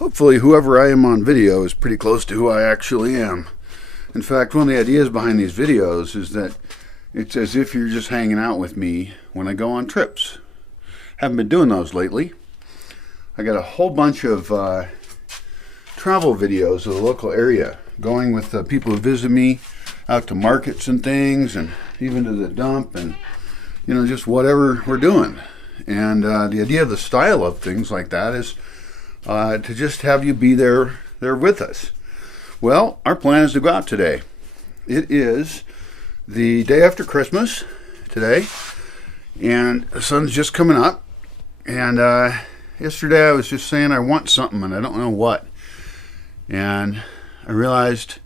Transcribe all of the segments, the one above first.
Hopefully whoever I am on video is pretty close to who I actually am. In fact, one of the ideas behind these videos is that it's as if you're just hanging out with me when I go on trips. Haven't been doing those lately. I got a whole bunch of travel videos of the local area, going with people who visit me out to markets and things, and even to the dump, and just whatever we're doing. And the idea of the style of things like that is to just have you be there with us. Well, our plan is to go out today. It is the day after Christmas today, and the sun's just coming up. And yesterday I was just saying I want something, and I don't know what. And I realized,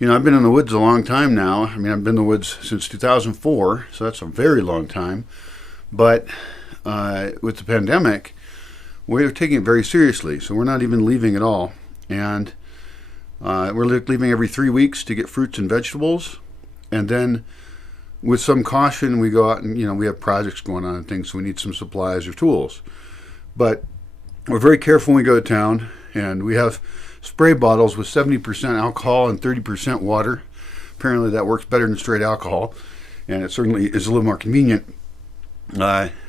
I've been in the woods a long time now. I mean, I've been in the woods since 2004, so that's a very long time. But with the pandemic, we're taking it very seriously, so we're not even leaving at all. And we're leaving every 3 weeks to get fruits and vegetables. And then with some caution, we go out and, we have projects going on and things, so we need some supplies or tools. But we're very careful when we go to town, and we have spray bottles with 70% alcohol and 30% water. Apparently that works better than straight alcohol, and it certainly is a little more convenient.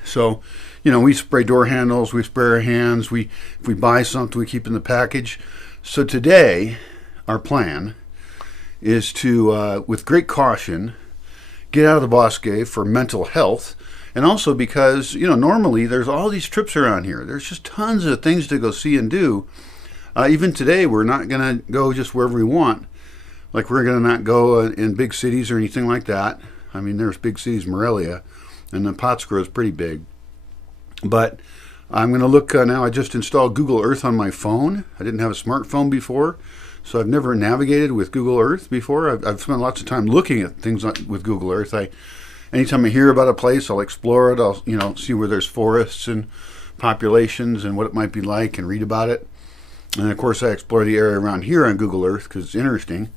So we spray door handles, we spray our hands, if we buy something, we keep in the package. So today, our plan is to, with great caution, get out of the Bosque for mental health, and also because, normally there's all these trips around here. There's just tons of things to go see and do. Even today, we're not going to go just wherever we want. Like, we're going to not go in big cities or anything like that. I mean, there's big cities, Morelia, and then Pottsgrove is pretty big. But I'm going to look now. I just installed Google Earth on my phone. I didn't have a smartphone before, so I've never navigated with Google Earth before. I've spent lots of time looking at things with Google Earth. Anytime I hear about a place, I'll explore it. I'll see where there's forests and populations and what it might be like and read about it. And of course, I explore the area around here on Google Earth because it's interesting.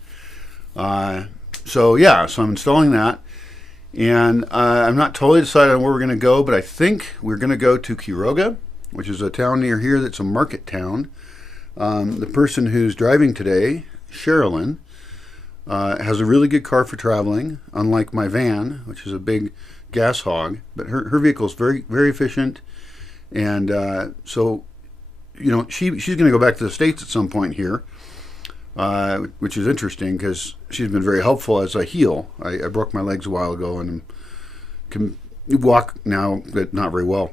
So I'm installing that. And I'm not totally decided on where we're going to go, but I think we're going to go to Quiroga, which is a town near here that's a market town. The person who's driving today, Sherilyn, has a really good car for traveling, unlike my van, which is a big gas hog. But her vehicle is very, very efficient. And so she's going to go back to the States at some point here. Which is interesting because she's been very helpful as I heal. I broke my legs a while ago and can walk now, but not very well.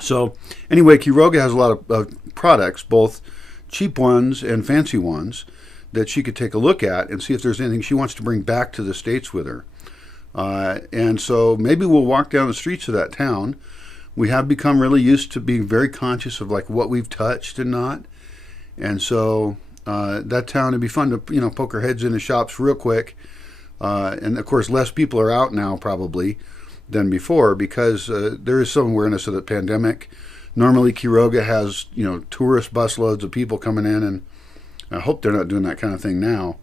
So anyway, Quiroga has a lot of products, both cheap ones and fancy ones, that she could take a look at and see if there's anything she wants to bring back to the States with her. And so maybe we'll walk down the streets of that town. We have become really used to being very conscious of like what we've touched and not. And so that town, it'd be fun to poke our heads into shops real quick, and of course less people are out now probably than before because there is some awareness of the pandemic. Normally Quiroga has tourist busloads of people coming in, and I hope they're not doing that kind of thing now.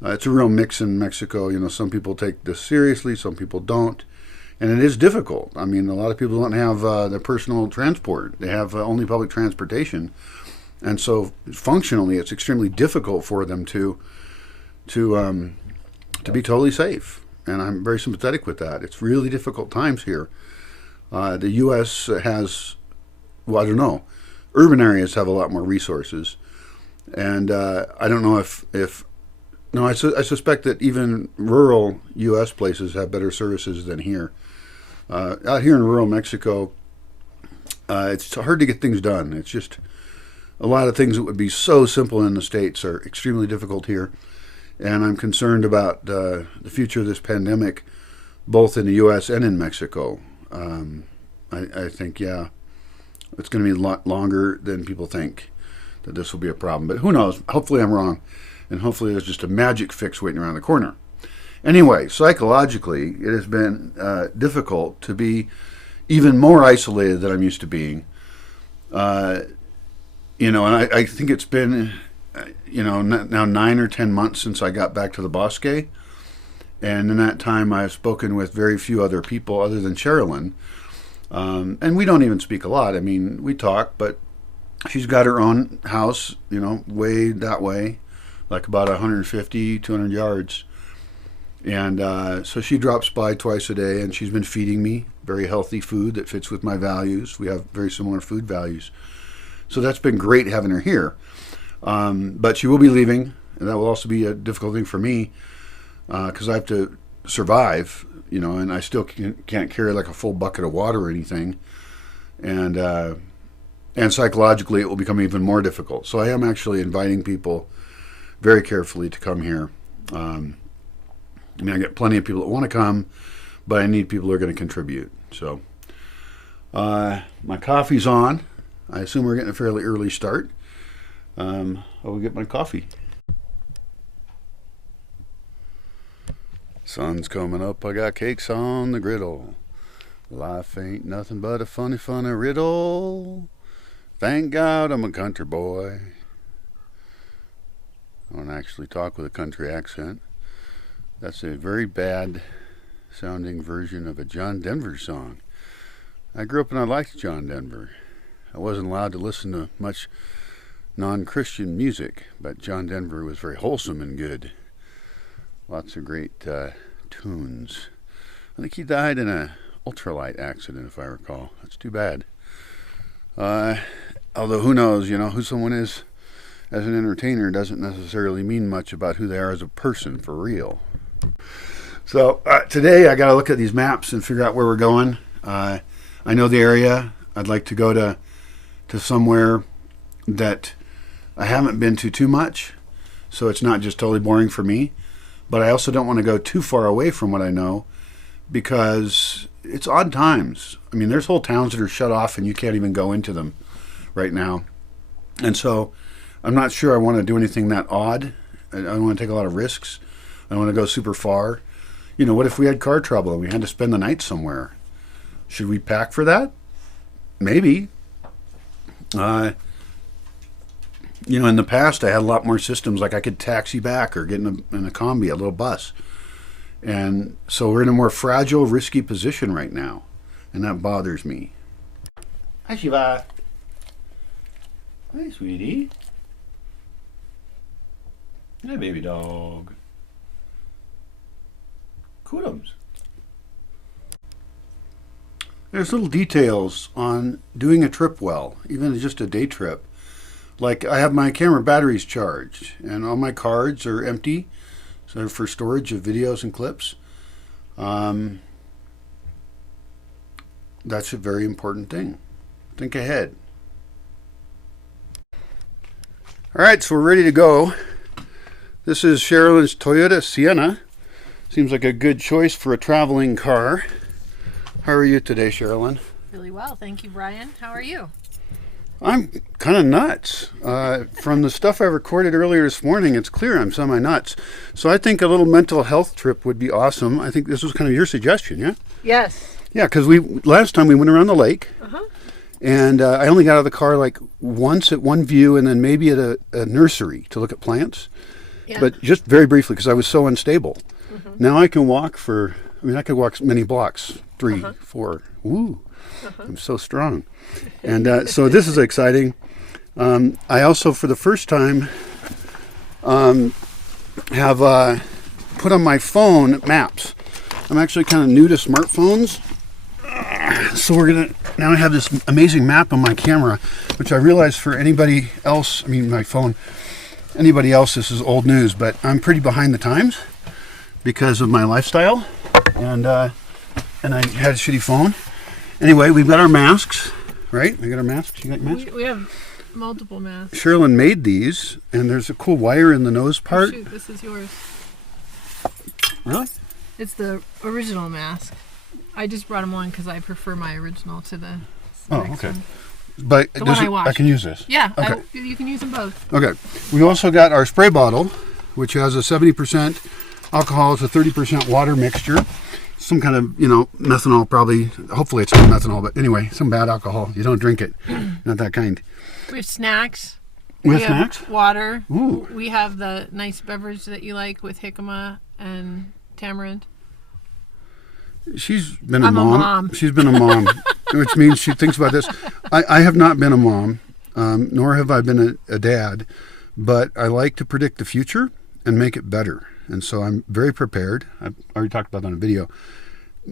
It's a real mix in Mexico. Some people take this seriously, some people don't, and it is difficult. I mean, a lot of people don't have their personal transport; they have only public transportation. And so, functionally, it's extremely difficult for them to be totally safe. And I'm very sympathetic with that. It's really difficult times here. The U.S. has, I don't know, urban areas have a lot more resources. And I don't know I suspect that even rural U.S. places have better services than here. Out here in rural Mexico, it's hard to get things done. It's just a lot of things that would be so simple in the States are extremely difficult here. And I'm concerned about the future of this pandemic, both in the U.S. and in Mexico. I think, it's going to be a lot longer than people think that this will be a problem. But who knows? Hopefully I'm wrong. And hopefully there's just a magic fix waiting around the corner. Anyway, psychologically, it has been difficult to be even more isolated than I'm used to being. And I think it's been, now 9 or 10 months since I got back to the Bosque. And in that time, I've spoken with very few other people other than Sherilyn. And we don't even speak a lot. I mean, we talk, but She's got her own house, way that way, like about 150, 200 yards. And so she drops by twice a day, and she's been feeding me very healthy food that fits with my values. We have very similar food values. So that's been great having her here. But she will be leaving, and that will also be a difficult thing for me because I have to survive, and I still can't carry like a full bucket of water or anything. And psychologically, it will become even more difficult. So I am actually inviting people very carefully to come here. I get plenty of people that want to come, but I need people who are going to contribute. So my coffee's on. I assume we're getting a fairly early start. I'll get my coffee. Sun's coming up. I got cakes on the griddle. Life ain't nothing but a funny riddle. Thank God I'm a country boy. I don't actually talk with a country accent. That's a very bad sounding version of a John Denver song. I grew up and I liked John Denver. I wasn't allowed to listen to much non-Christian music, but John Denver was very wholesome and good. Lots of great tunes. I think he died in a ultralight accident, if I recall. That's too bad. Although who knows, who someone is as an entertainer doesn't necessarily mean much about who they are as a person for real. So today I got to look at these maps and figure out where we're going. I know the area. I'd like to go to somewhere that I haven't been to too much, so it's not just totally boring for me. But I also don't want to go too far away from what I know, because it's odd times. I mean, there's whole towns that are shut off and you can't even go into them right now. And so I'm not sure I want to do anything that odd. I don't want to take a lot of risks. I don't want to go super far. What if we had car trouble and we had to spend the night somewhere? Should we pack for that? Maybe. In the past I had a lot more systems, like I could taxi back or get in a combi, a little bus. And so we're in a more fragile, risky position right now, and that bothers me. Hi, Shiva. Hi, sweetie. Hi, baby dog. Kudums. There's little details on doing a trip well, even just a day trip. Like I have my camera batteries charged, and all my cards are empty, so for storage of videos and clips. That's a very important thing. Think ahead. All right, so we're ready to go. This is Sherilyn's Toyota Sienna. Seems like a good choice for a traveling car. How are you today, Sherilyn? Really well, thank you, Brian. How are you? I'm kind of nuts. From the stuff I recorded earlier this morning, it's clear I'm semi-nuts. So I think a little mental health trip would be awesome. I think this was kind of your suggestion, yeah? Yes. Yeah, because last time we went around the lake, and I only got out of the car like once at one view and then maybe at a nursery to look at plants. Yeah. But just very briefly because I was so unstable. Now I can walk I could walk many blocks, 3, 4. Woo! I'm so strong. And so this is exciting. I also, for the first time, have put on my phone maps. I'm actually kind of new to smartphones. So now I have this amazing map on my camera, which I realize for anybody else, my phone, anybody else, this is old news, but I'm pretty behind the times because of my lifestyle. And I had a shitty phone. Anyway, we've got our masks, right? We got our masks. You got masks? We have multiple masks. Sherilyn made these, and there's a cool wire in the nose part. Oh, shoot, this is yours. Really? It's the original mask. I just brought them on because I prefer my original to the next one. But I can use this? Yeah, okay. You can use them both. Okay. We also got our spray bottle, which has a 70% alcohol to 30% water mixture. Some kind of, methanol probably. Hopefully it's not methanol, but anyway, some bad alcohol. You don't drink it. Not that kind. We have snacks. We have snacks? Water. Ooh. We have the nice beverage that you like with jicama and tamarind. She's been a mom. She's been a mom, which means she thinks about this. I have not been a mom. nor have I been a dad, but I like to predict the future and make it better. And so I'm very prepared. I've already talked about that on a video.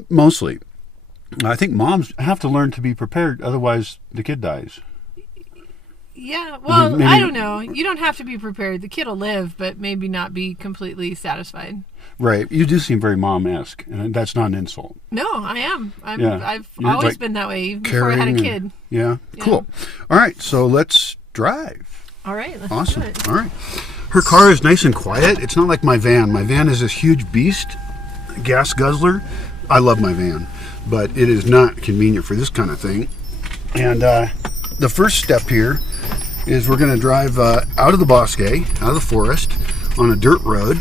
Mostly. I think moms have to learn to be prepared, otherwise the kid dies. Yeah, well, maybe, I don't know. You don't have to be prepared. The kid will live, but maybe not be completely satisfied. Right. You do seem very mom-esque, and that's not an insult. No, I am. I've always like been that way before I had a kid. Yeah, cool. All right, so let's drive. All right, let's awesome. do it. All right. Her car is nice and quiet. It's not like my van. My van is this huge beast, gas guzzler. I love my van, but it is not convenient for this kind of thing. And the first step here is we're going to drive out of the Bosque, out of the forest, on a dirt road,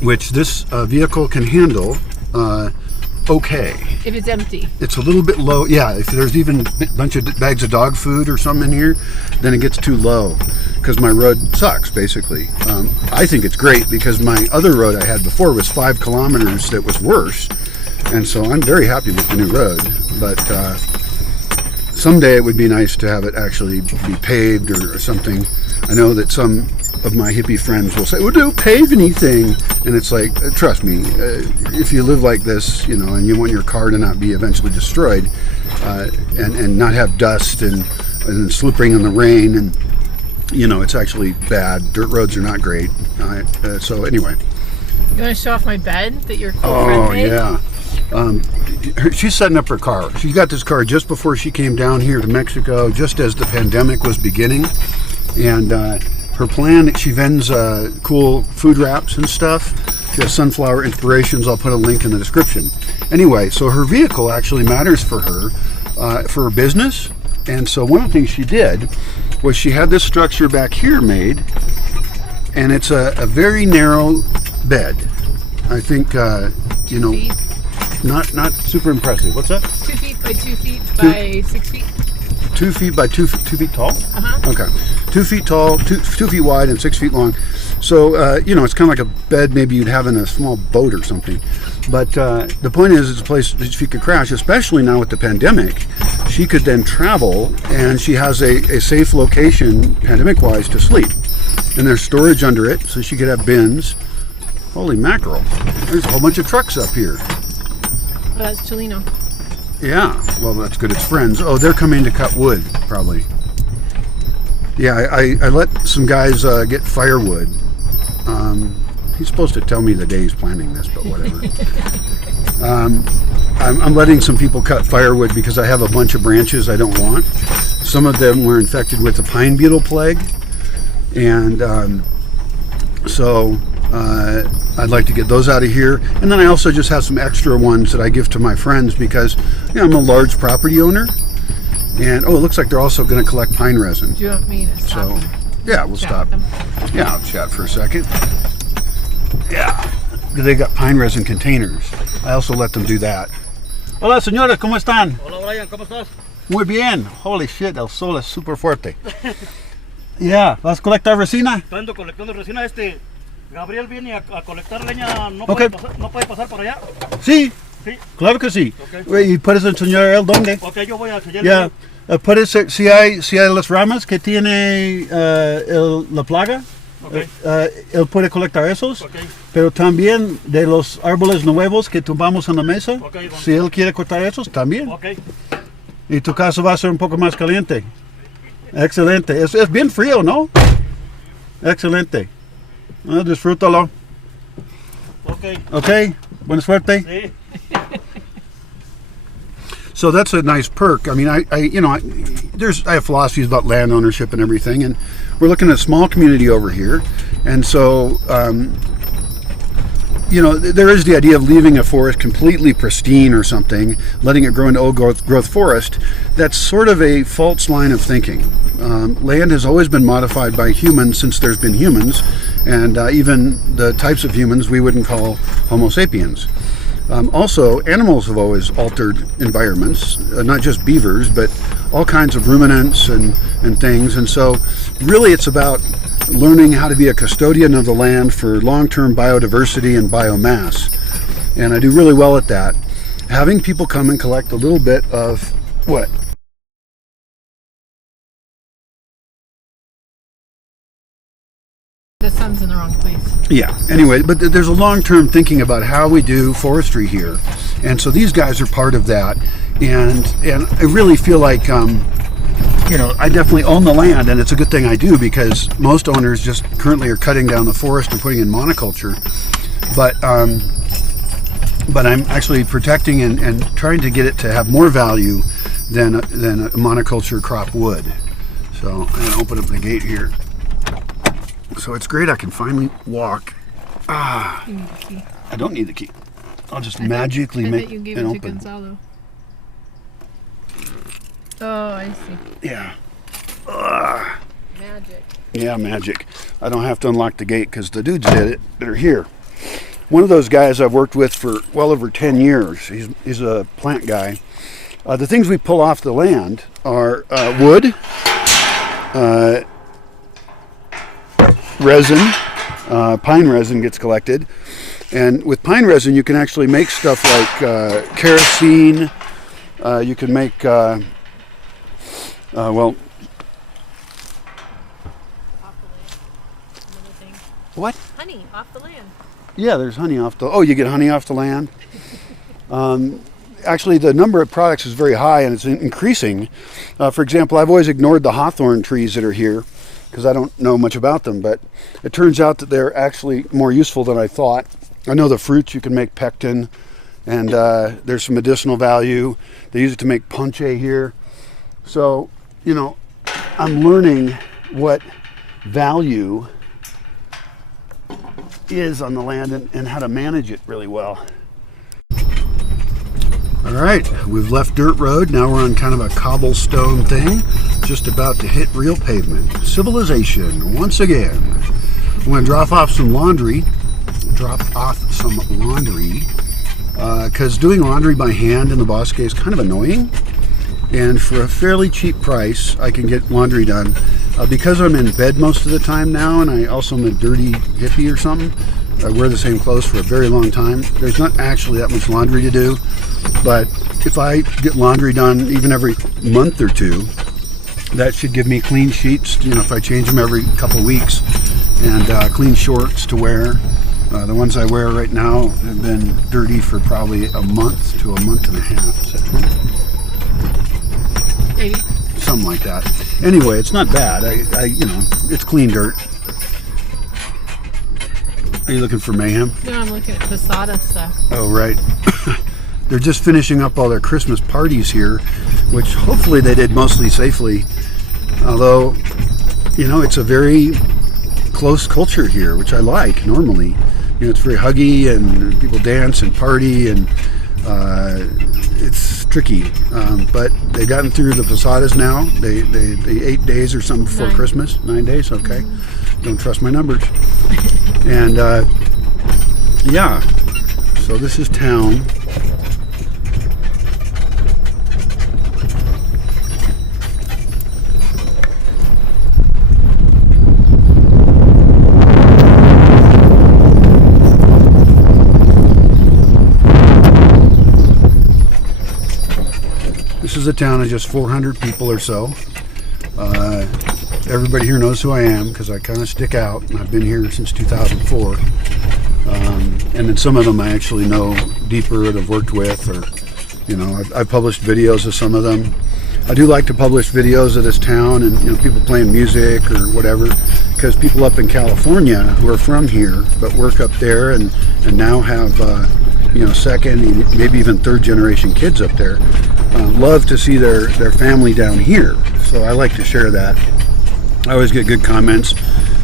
which this vehicle can handle okay. If it's empty. It's a little bit low. Yeah, if there's even a bunch of bags of dog food or something in here, then it gets too low because my road sucks, basically. I think it's great because my other road I had before was 5 kilometers that was worse. And so I'm very happy with the new road. But someday it would be nice to have it actually be paved or something. I know that some of my hippie friends will say, well, don't pave anything. And it's like, trust me, if you live like this, you know, and you want your car to not be eventually destroyed and not have dust and slipping in the rain, and, you know, it's actually bad. Dirt roads are not great. So anyway. You want to show off my bed that your cool friend made? Yeah. She's setting up her car. She got this car just before she came down here to Mexico, just as the pandemic was beginning. And her plan, she vends cool food wraps and stuff. She has sunflower inspirations. I'll put a link in the description. Anyway, so her vehicle actually matters for her business. And so one of the things she did was she had this structure back here made, and it's a very narrow bed. I think, you know, not super impressive. What's that? 2 feet by 2 feet by 6 feet. 2 feet by 2 feet tall? Uh-huh. Okay. 2 feet tall, 2 feet wide, and 6 feet long. So, you know, it's kind of like a bed maybe you'd have in a small boat or something. But the point is, it's a place that she could crash, especially now with the pandemic. She could then travel, and she has a safe location, pandemic-wise, to sleep. And there's storage under it, so she could have bins. Holy mackerel. There's a whole bunch of trucks up here. Oh, that's Cholino. Yeah, well, that's good. It's friends. Oh, they're coming to cut wood, probably. Yeah, I let some guys get firewood. He's supposed to tell me the day he's planning this, but whatever. I'm letting some people cut firewood because I have a bunch of branches I don't want. Some of them were infected with the pine beetle plague. And so I'd like to get those out of here. And then I also just have some extra ones that I give to my friends because, you know, I'm a large property owner. And, oh, it looks like they're also going to collect pine resin. Do you want me to stop? So, yeah, we'll stop. Yeah, I'll chat for a second. Yeah, they got pine resin containers. I also let them do that. Hola, señores, ¿cómo están? Hola, Brian, ¿cómo estás? Muy bien. Holy shit, el sol es super fuerte. Yeah, ¿vas a colectar resina? Estoy colectando resina. Gabriel viene a colectar leña. No, Okay. no puede pasar para allá. Sí, Sí. claro que sí. Okay. ¿Y puedes enseñar él dónde? Ok, yo voy a enseñarle. Ya, puedes, si hay las ramas que tiene la plaga, Okay. él puede colectar esos, Okay. pero también de los árboles nuevos que tumbamos en la mesa, Okay, don. si él quiere cortar esos, también. Ok. Y tu casa va a ser un poco más caliente. Excelente. Es bien frío, ¿no? Excelente. Disfrútalo. Ok. Okay, buena suerte. Sí. So that's a nice perk. I mean, I have philosophies about land ownership and everything, and we're looking at a small community over here, and so you know, there is the idea of leaving a forest completely pristine or something, letting it grow into old growth forest. That's sort of a false line of thinking. Land has always been modified by humans since there's been humans, and even the types of humans we wouldn't call Homo sapiens. Also, animals have always altered environments, not just beavers, but all kinds of ruminants and things. And so really it's about learning how to be a custodian of the land for long-term biodiversity and biomass. And I do really well at that. Having people come and collect a little bit of what? the sun's in the wrong place. Yeah. Anyway, but there's a long-term thinking about how we do forestry here, and so these guys are part of that. And I really feel like, you know, I definitely own the land, and it's a good thing I do, because most owners just currently are cutting down the forest and putting in monoculture. But I'm actually protecting and trying to get it to have more value than a monoculture crop would. So I'm gonna open up the gate here. So it's great I can finally walk. You need the key. I don't need the key. I'll just magically make you gave it it to open. Gonzalo. Oh, I see. Yeah. Magic. Yeah, magic. I don't have to unlock the gate because the dudes did it that are here. One of those guys I've worked with for well over 10 years. He's a plant guy. The things we pull off the land are wood, resin, pine resin gets collected. And with pine resin, you can actually make stuff like kerosene. You can make, well... Off the land. Another thing. What? Honey off the land. Yeah, there's honey off the... Oh, you get honey off the land? Actually, the number of products is very high, and it's increasing. For example, I've always ignored the hawthorn trees that are here because I don't know much about them, but it turns out that they're actually more useful than I thought. I know the fruits, you can make pectin, and there's some medicinal value. They use it to make punche here. So, you know, I'm learning what value is on the land and how to manage it really well. All right, we've left dirt road. Now we're on kind of a cobblestone thing, just about to hit real pavement. Civilization once again. I'm going to drop off some laundry, because doing laundry by hand in the Bosque is kind of annoying. And for a fairly cheap price, I can get laundry done. Because I'm in bed most of the time now, and I also am a dirty hippie or something, I wear the same clothes for a very long time. There's not actually that much laundry to do, but if I get laundry done even every month or two, that should give me clean sheets, you know, if I change them every couple weeks, and clean shorts to wear. The ones I wear right now have been dirty for probably a month to a month and a half. Is that true? Maybe. Something like that. Anyway, it's not bad. I you know, it's clean dirt. Are you looking for mayhem? No, I'm looking at Posada stuff. Oh, right. They're just finishing up all their Christmas parties here, which hopefully they did mostly safely. Although, you know, it's a very close culture here, which I like normally. You know, it's very huggy and people dance and party, and it's tricky. But they've gotten through the Posadas now. They 8 days or something before 9. Christmas. 9 days, okay. Don't trust my numbers. And yeah, so this is town. This is a town of just 400 people or so. Everybody here knows who I am because I kind of stick out, and I've been here since 2004. And then some of them I actually know deeper and have worked with, or, you know, I've published videos of some of them. I do like to publish videos of this town and, you know, people playing music or whatever, because people up in California who are from here but work up there and now have, you know, second, maybe even third generation kids up there, love to see their family down here. So I like to share that. I always get good comments,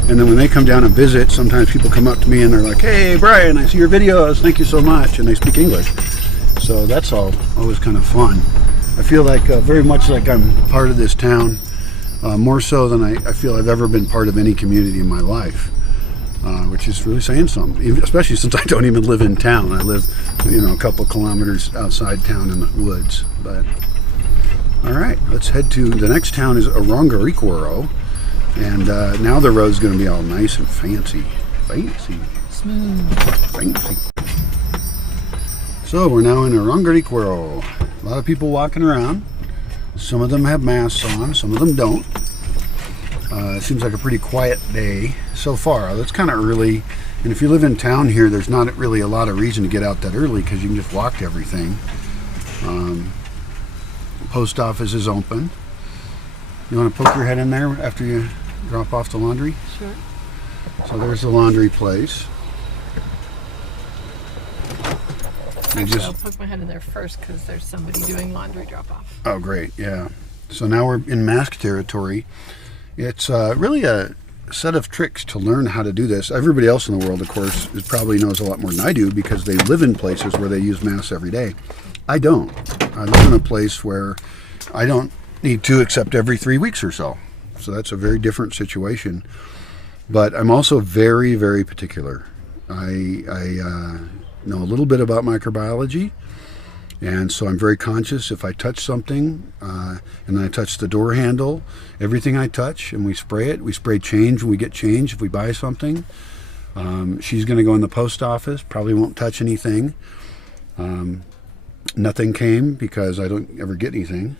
and then when they come down and visit, sometimes people come up to me and they're like, "Hey Brian, I see your videos, thank you so much," and they speak English. So that's always kind of fun. I feel like very much like I'm part of this town, more so than I feel I've ever been part of any community in my life, which is really saying something, especially since I don't even live in town. I live, you know, a couple kilometers outside town in the woods. But all right, let's head to the next town is Arongariquaro. And now the road's going to be all nice and fancy. Smooth. Fancy. So we're now in Arongariquaro. A lot of people walking around. Some of them have masks on, some of them don't. Seems like a pretty quiet day so far. It's kind of early, and if you live in town here, there's not really a lot of reason to get out that early because you can just walk to everything. Post office is open. You want to poke your head in there after you drop off the laundry? Sure. So there's the laundry place. Actually, I'll poke my head in there first because there's somebody doing laundry drop-off. Oh, great, yeah. So now we're in mask territory. It's really a set of tricks to learn how to do this. Everybody else in the world, of course, probably knows a lot more than I do because they live in places where they use masks every day. I don't. I live in a place where I don't need to except every 3 weeks or so. So that's a very different situation. But I'm also very, very particular. I know a little bit about microbiology, and so I'm very conscious if I touch something, and then I touch the door handle, everything I touch, and we spray it. We spray change when we get change if we buy something. She's going to go in the post office, probably won't touch anything. Nothing came because I don't ever get anything.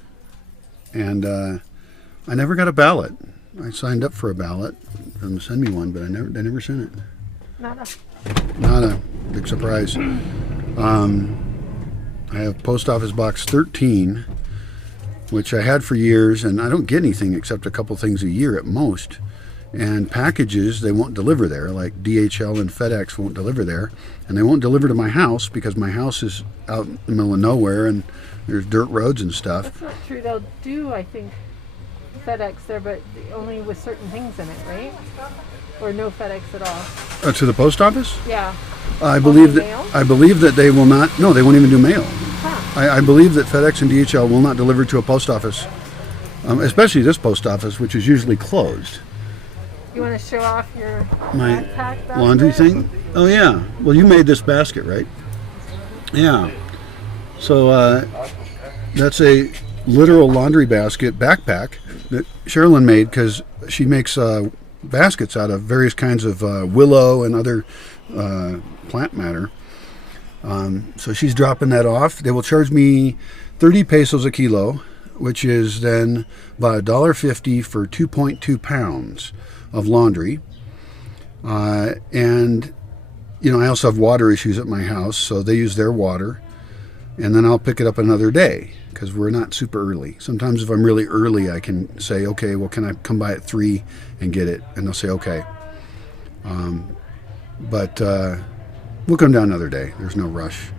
And I never got a ballot. I signed up for a ballot for them to send me one, but I never sent it. Not a big surprise. I have post office box 13, which I had for years, and I don't get anything except a couple things a year at most. And packages, they won't deliver there, like DHL and FedEx won't deliver there. And they won't deliver to my house because my house is out in the middle of nowhere and there's dirt roads and stuff. That's not true. They'll do, I think, FedEx there, but only with certain things in it, right? Or no FedEx at all. To the post office? Yeah. I believe that they will not. No, they won't even do mail. Huh. I believe that FedEx and DHL will not deliver to a post office, especially this post office, which is usually closed. You want to show off your my backpack laundry thing? Oh yeah. Well, you made this basket, right? Yeah. So that's a literal laundry basket backpack that Sherilyn made because she makes baskets out of various kinds of willow and other plant matter. So she's dropping that off. They will charge me 30 pesos a kilo, which is then about $1.50 for 2.2 pounds of laundry. And you know, I also have water issues at my house, so they use their water, and then I'll pick it up another day because we're not super early. Sometimes if I'm really early, I can say, okay, well, can I come by at 3 and get it? And they'll say, okay. But we'll come down another day. There's no rush.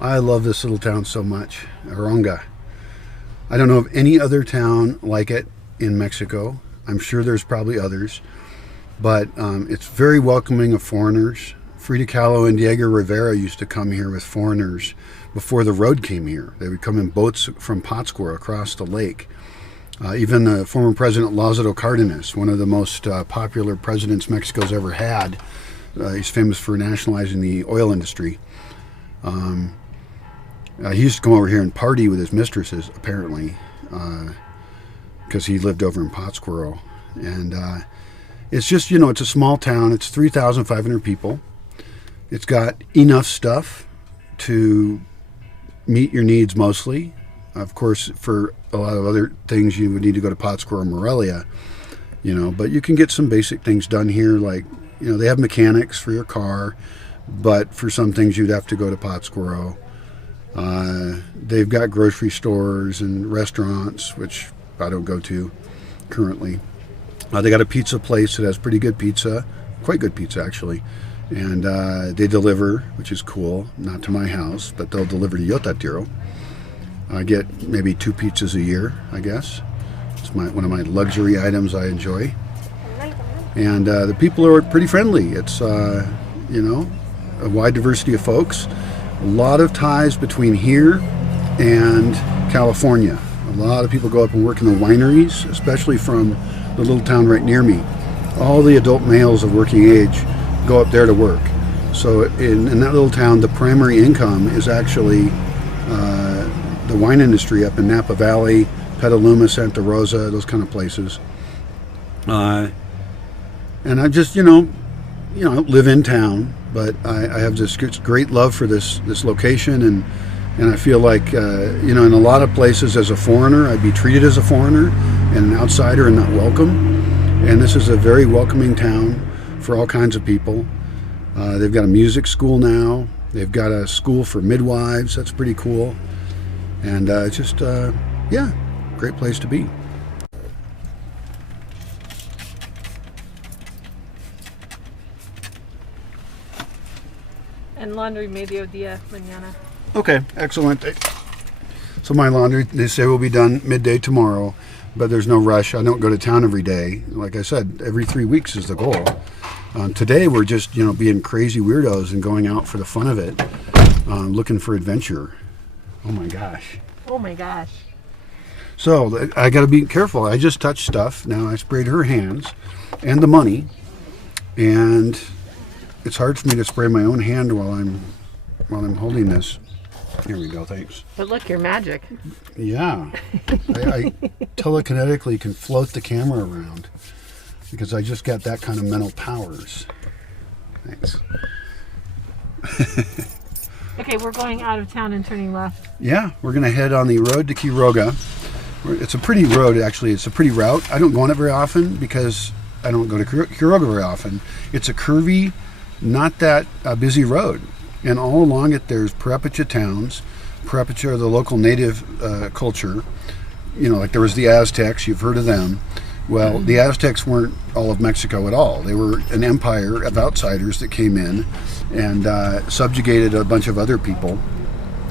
I love this little town so much, Aronga. I don't know of any other town like it in Mexico. I'm sure there's probably others, but it's very welcoming of foreigners. Frida Kahlo and Diego Rivera used to come here with foreigners before the road came here. They would come in boats from Pátzcuaro across the lake. Even former President Lázaro Cárdenas, one of the most popular presidents Mexico's ever had, he's famous for nationalizing the oil industry. He used to come over here and party with his mistresses, apparently, because he lived over in Pátzcuaro. And it's just, you know, it's a small town. It's 3,500 people. It's got enough stuff to meet your needs mostly. Of course, for a lot of other things, you would need to go to Pátzcuaro or Morelia, you know, but you can get some basic things done here, like, you know, they have mechanics for your car, but for some things you'd have to go to Pátzcuaro. They've got grocery stores and restaurants, which I don't go to currently. They got a pizza place that has pretty good pizza, quite good pizza actually, and they deliver, which is cool, not to my house, but they'll deliver to Yotatiro. I get maybe 2 pizzas a year, I guess. It's one of my luxury items I enjoy. And the people are pretty friendly. It's, you know, a wide diversity of folks. A lot of ties between here and California. A lot of people go up and work in the wineries, especially from the little town right near me. All the adult males of working age go up there to work. So in that little town, the primary income is actually the wine industry up in Napa Valley, Petaluma, Santa Rosa, those kind of places. And I just, you know, live in town, but I have this great love for this location, and And I feel like, you know, in a lot of places as a foreigner, I'd be treated as a foreigner and an outsider and not welcome. And this is a very welcoming town for all kinds of people. They've got a music school now. They've got a school for midwives. That's pretty cool. And just, yeah, great place to be. And laundry medio día mañana. Okay, excellent. So my laundry, they say, will be done midday tomorrow, but there's no rush. I don't go to town every day. Like I said, every 3 weeks is the goal. Today we're just, you know, being crazy weirdos and going out for the fun of it, looking for adventure. Oh my gosh. Oh my gosh. So I got to be careful. I just touched stuff. Now I sprayed her hands and the money, and it's hard for me to spray my own hand while I'm holding this. Here we go, thanks. But look, you're magic. Yeah. I telekinetically can float the camera around because I just got that kind of mental powers. Thanks. Okay, we're going out of town and turning left. Yeah, we're going to head on the road to Quiroga. It's a pretty road, actually. It's a pretty route. I don't go on it very often because I don't go to Quiroga very often. It's a curvy, not that busy road. And all along it, there's Purépecha towns. Purépecha are the local native culture. You know, like there was the Aztecs. You've heard of them. Well, the Aztecs weren't all of Mexico at all. They were an empire of outsiders that came in and subjugated a bunch of other people,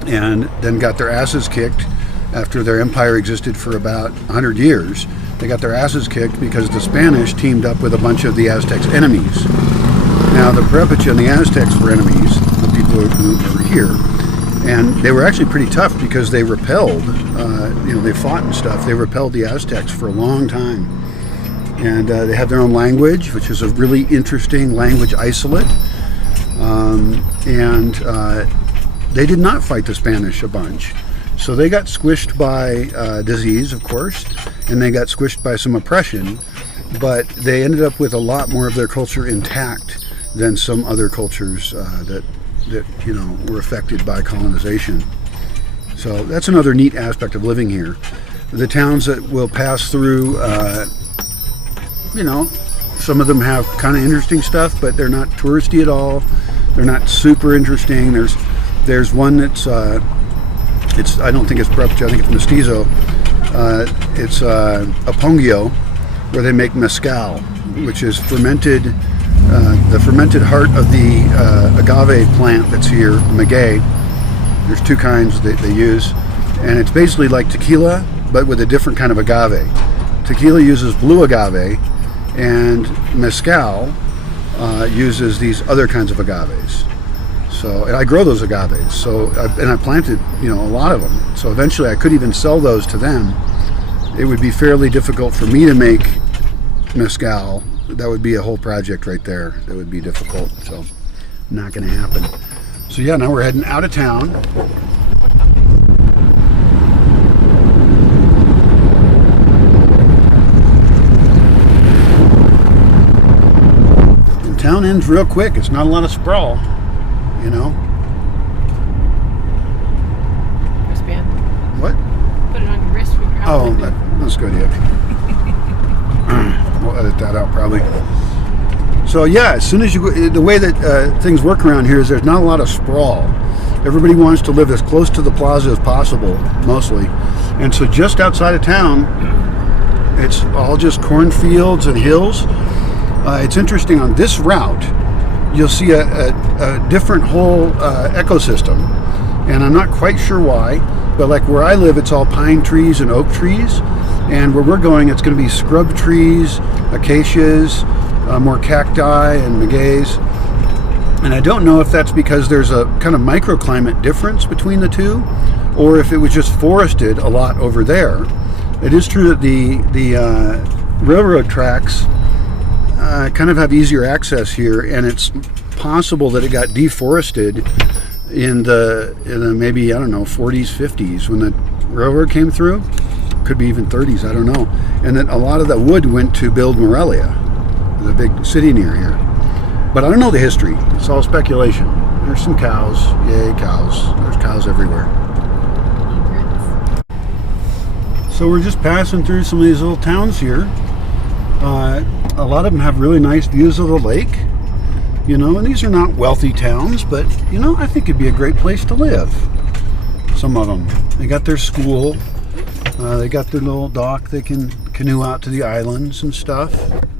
and then got their asses kicked after their empire existed for about 100 years. They got their asses kicked because the Spanish teamed up with a bunch of the Aztecs' enemies. Now, the Purépecha and the Aztecs were enemies, the people who were here, and they were actually pretty tough because they repelled, you know, they fought and stuff. They repelled the Aztecs for a long time. And they have their own language, which is a really interesting language isolate. And they did not fight the Spanish a bunch. So they got squished by disease, of course, and they got squished by some oppression, but they ended up with a lot more of their culture intact than some other cultures that you know, were affected by colonization. So that's another neat aspect of living here. The towns that we'll pass through, you know, some of them have kind of interesting stuff, but they're not touristy at all. They're not super interesting. There's one that's it's, I don't think it's Purépecha, I think it's Mestizo. It's Apongio, where they make mezcal, which is fermented, the fermented heart of the agave plant that's here, maguey. There's two kinds that they use, and it's basically like tequila, but with a different kind of agave. Tequila uses blue agave, and mezcal uses these other kinds of agaves. So, and I grow those agaves. So, and I planted, you know, a lot of them. So eventually, I could even sell those to them. It would be fairly difficult for me to make mezcal. That would be a whole project right there. That would be difficult. So, not going to happen. So yeah, now we're heading out of town. And town ends real quick. It's not a lot of sprawl, you know. Wristband. What? Put it on your wrist when you're out. Oh, that's good, yeah. We'll edit that out probably. So yeah, as soon as you go, the way that things work around here is there's not a lot of sprawl. Everybody wants to live as close to the plaza as possible, mostly. And so just outside of town, it's all just cornfields and hills. It's interesting, on this route, you'll see a different whole ecosystem. And I'm not quite sure why, but like where I live, it's all pine trees and oak trees. And where we're going, it's going to be scrub trees, acacias, more cacti and magueys. And I don't know if that's because there's a kind of microclimate difference between the two, or if it was just forested a lot over there. It is true that the railroad tracks kind of have easier access here, and it's possible that it got deforested in the maybe, I don't know, 40s, 50s when the railroad came through. Could be even 30s, I don't know. And that a lot of the wood went to build Morelia, the big city near here. But I don't know the history. It's all speculation. There's some cows. Yay, cows. There's cows everywhere. So we're just passing through some of these little towns here. A lot of them have really nice views of the lake, you know, and these are not wealthy towns, but, you know, I think it'd be a great place to live. Some of them. They got their school. They got their little dock. They can canoe out to the islands and stuff.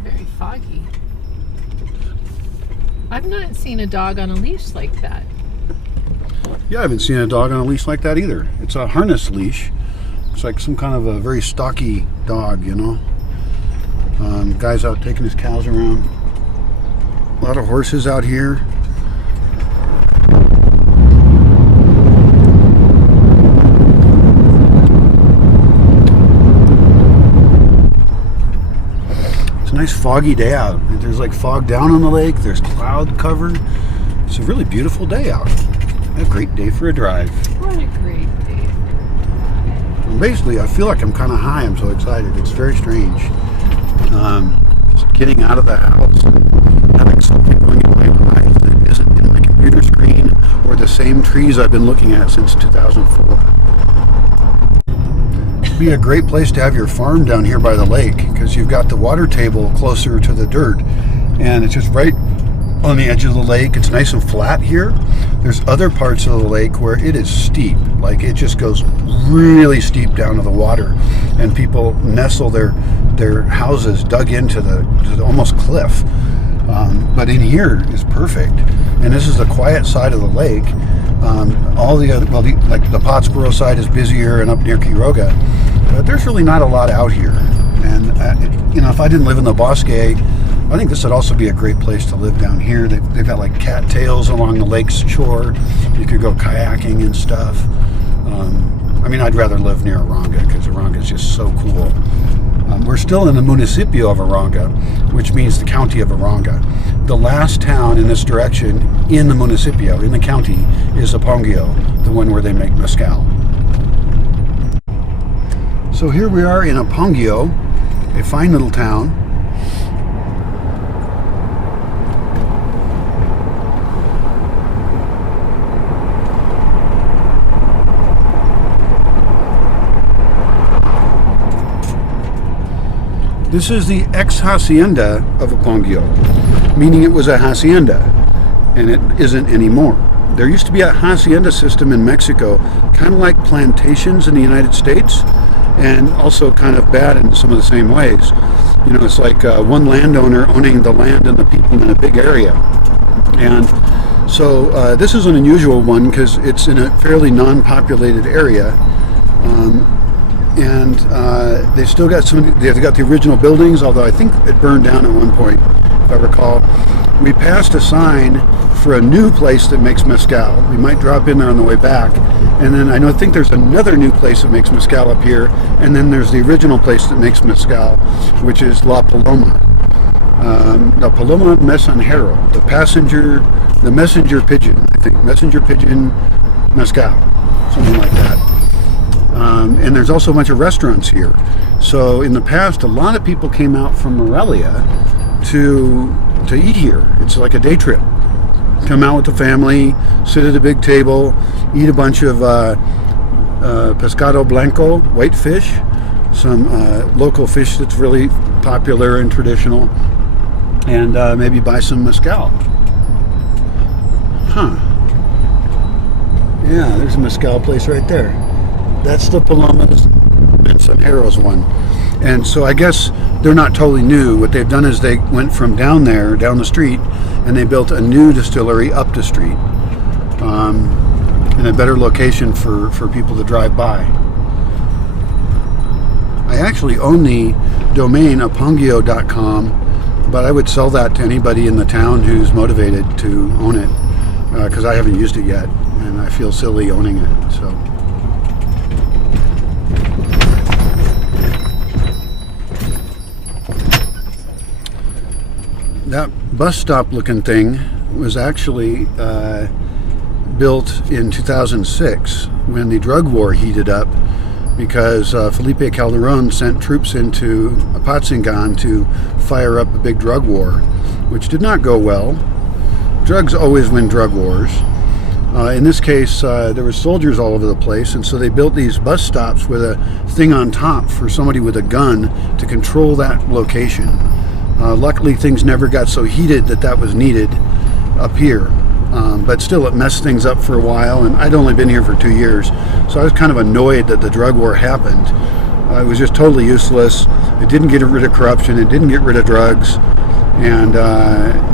Very foggy. I've not seen a dog on a leash like that. Yeah, I haven't seen a dog on a leash like that either. It's a harness leash. It's like some kind of a very stocky dog, you know. Guy's out taking his cows around. A lot of horses out here. It's a nice foggy day out. There's like fog down on the lake. There's cloud cover. It's a really beautiful day out. A great day for a drive. What a great day. Basically, I feel like I'm kind of high. I'm so excited. It's very strange. Just getting out of the house and having something going in my eyes that isn't in my computer screen or the same trees I've been looking at since 2004. It'd be a great place to have your farm down here by the lake because you've got the water table closer to the dirt and it's just right on the edge of the lake. It's nice and flat here. There's other parts of the lake where it is steep, like it just goes really steep down to the water, and people nestle their houses dug into the almost cliff. But in here is perfect, and this is the quiet side of the lake. All the other, like the Pottsboro side is busier and up near Quiroga, but there's really not a lot out here. And you know, if I didn't live in the Bosque, I think this would also be a great place to live down here. They've got like cattails along the lake's shore. You could go kayaking and stuff. I mean, I'd rather live near Aronga because Aronga is just so cool. We're still in the municipio of Aronga, which means the county of Aronga. The last town in this direction in the municipio, in the county, is Apongio, the one where they make mezcal. So here we are in Apongio, a fine little town. This is the ex-hacienda of Apongio, meaning it was a hacienda, and it isn't anymore. There used to be a hacienda system in Mexico, kind of like plantations in the United States, and also kind of bad in some of the same ways. You know, it's like one landowner owning the land and the people in a big area. And so this is an unusual one because it's in a fairly non-populated area. And they've still got they've got the original buildings, although I think it burned down at one point, if I recall. We passed a sign for a new place that makes mezcal. We might drop in there on the way back. And then I think there's another new place that makes mezcal up here. And then there's the original place that makes mezcal, which is La Paloma. La Paloma Mensajero, the messenger pigeon, I think. Messenger pigeon mezcal, something like that. And there's also a bunch of restaurants here. So in the past, a lot of people came out from Morelia to eat here. It's like a day trip. Come out with the family, sit at a big table, eat a bunch of pescado blanco, white fish, some local fish that's really popular and traditional, and maybe buy some mezcal. Huh. Yeah, there's a mezcal place right there. That's the Palomas Mensajeros one. And so I guess they're not totally new. What they've done is they went from down the street, and they built a new distillery up the street in a better location for people to drive by. I actually own the domain apongio.com, but I would sell that to anybody in the town who's motivated to own it because I haven't used it yet, and I feel silly owning it. So. That bus stop looking thing was actually built in 2006 when the drug war heated up because Felipe Calderon sent troops into Apatzingán to fire up a big drug war, which did not go well. Drugs always win drug wars. In this case, there were soldiers all over the place, and so they built these bus stops with a thing on top for somebody with a gun to control that location. Luckily, things never got so heated that was needed up here. But still, it messed things up for a while, and I'd only been here for 2 years, so I was kind of annoyed that the drug war happened. It was just totally useless. It didn't get rid of corruption. It didn't get rid of drugs, and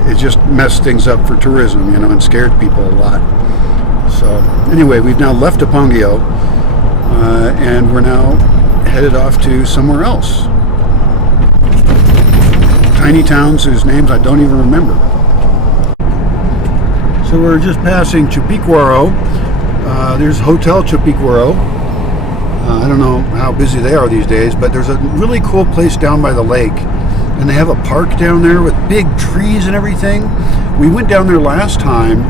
it just messed things up for tourism, and scared people a lot. So anyway, we've now left Apongio, and we're now headed off to somewhere else. Tiny towns whose names I don't even remember. So we're just passing Chupiquaro. There's Hotel Chupiquaro. I don't know how busy they are these days, but there's a really cool place down by the lake, and they have a park down there with big trees and everything. We went down there last time,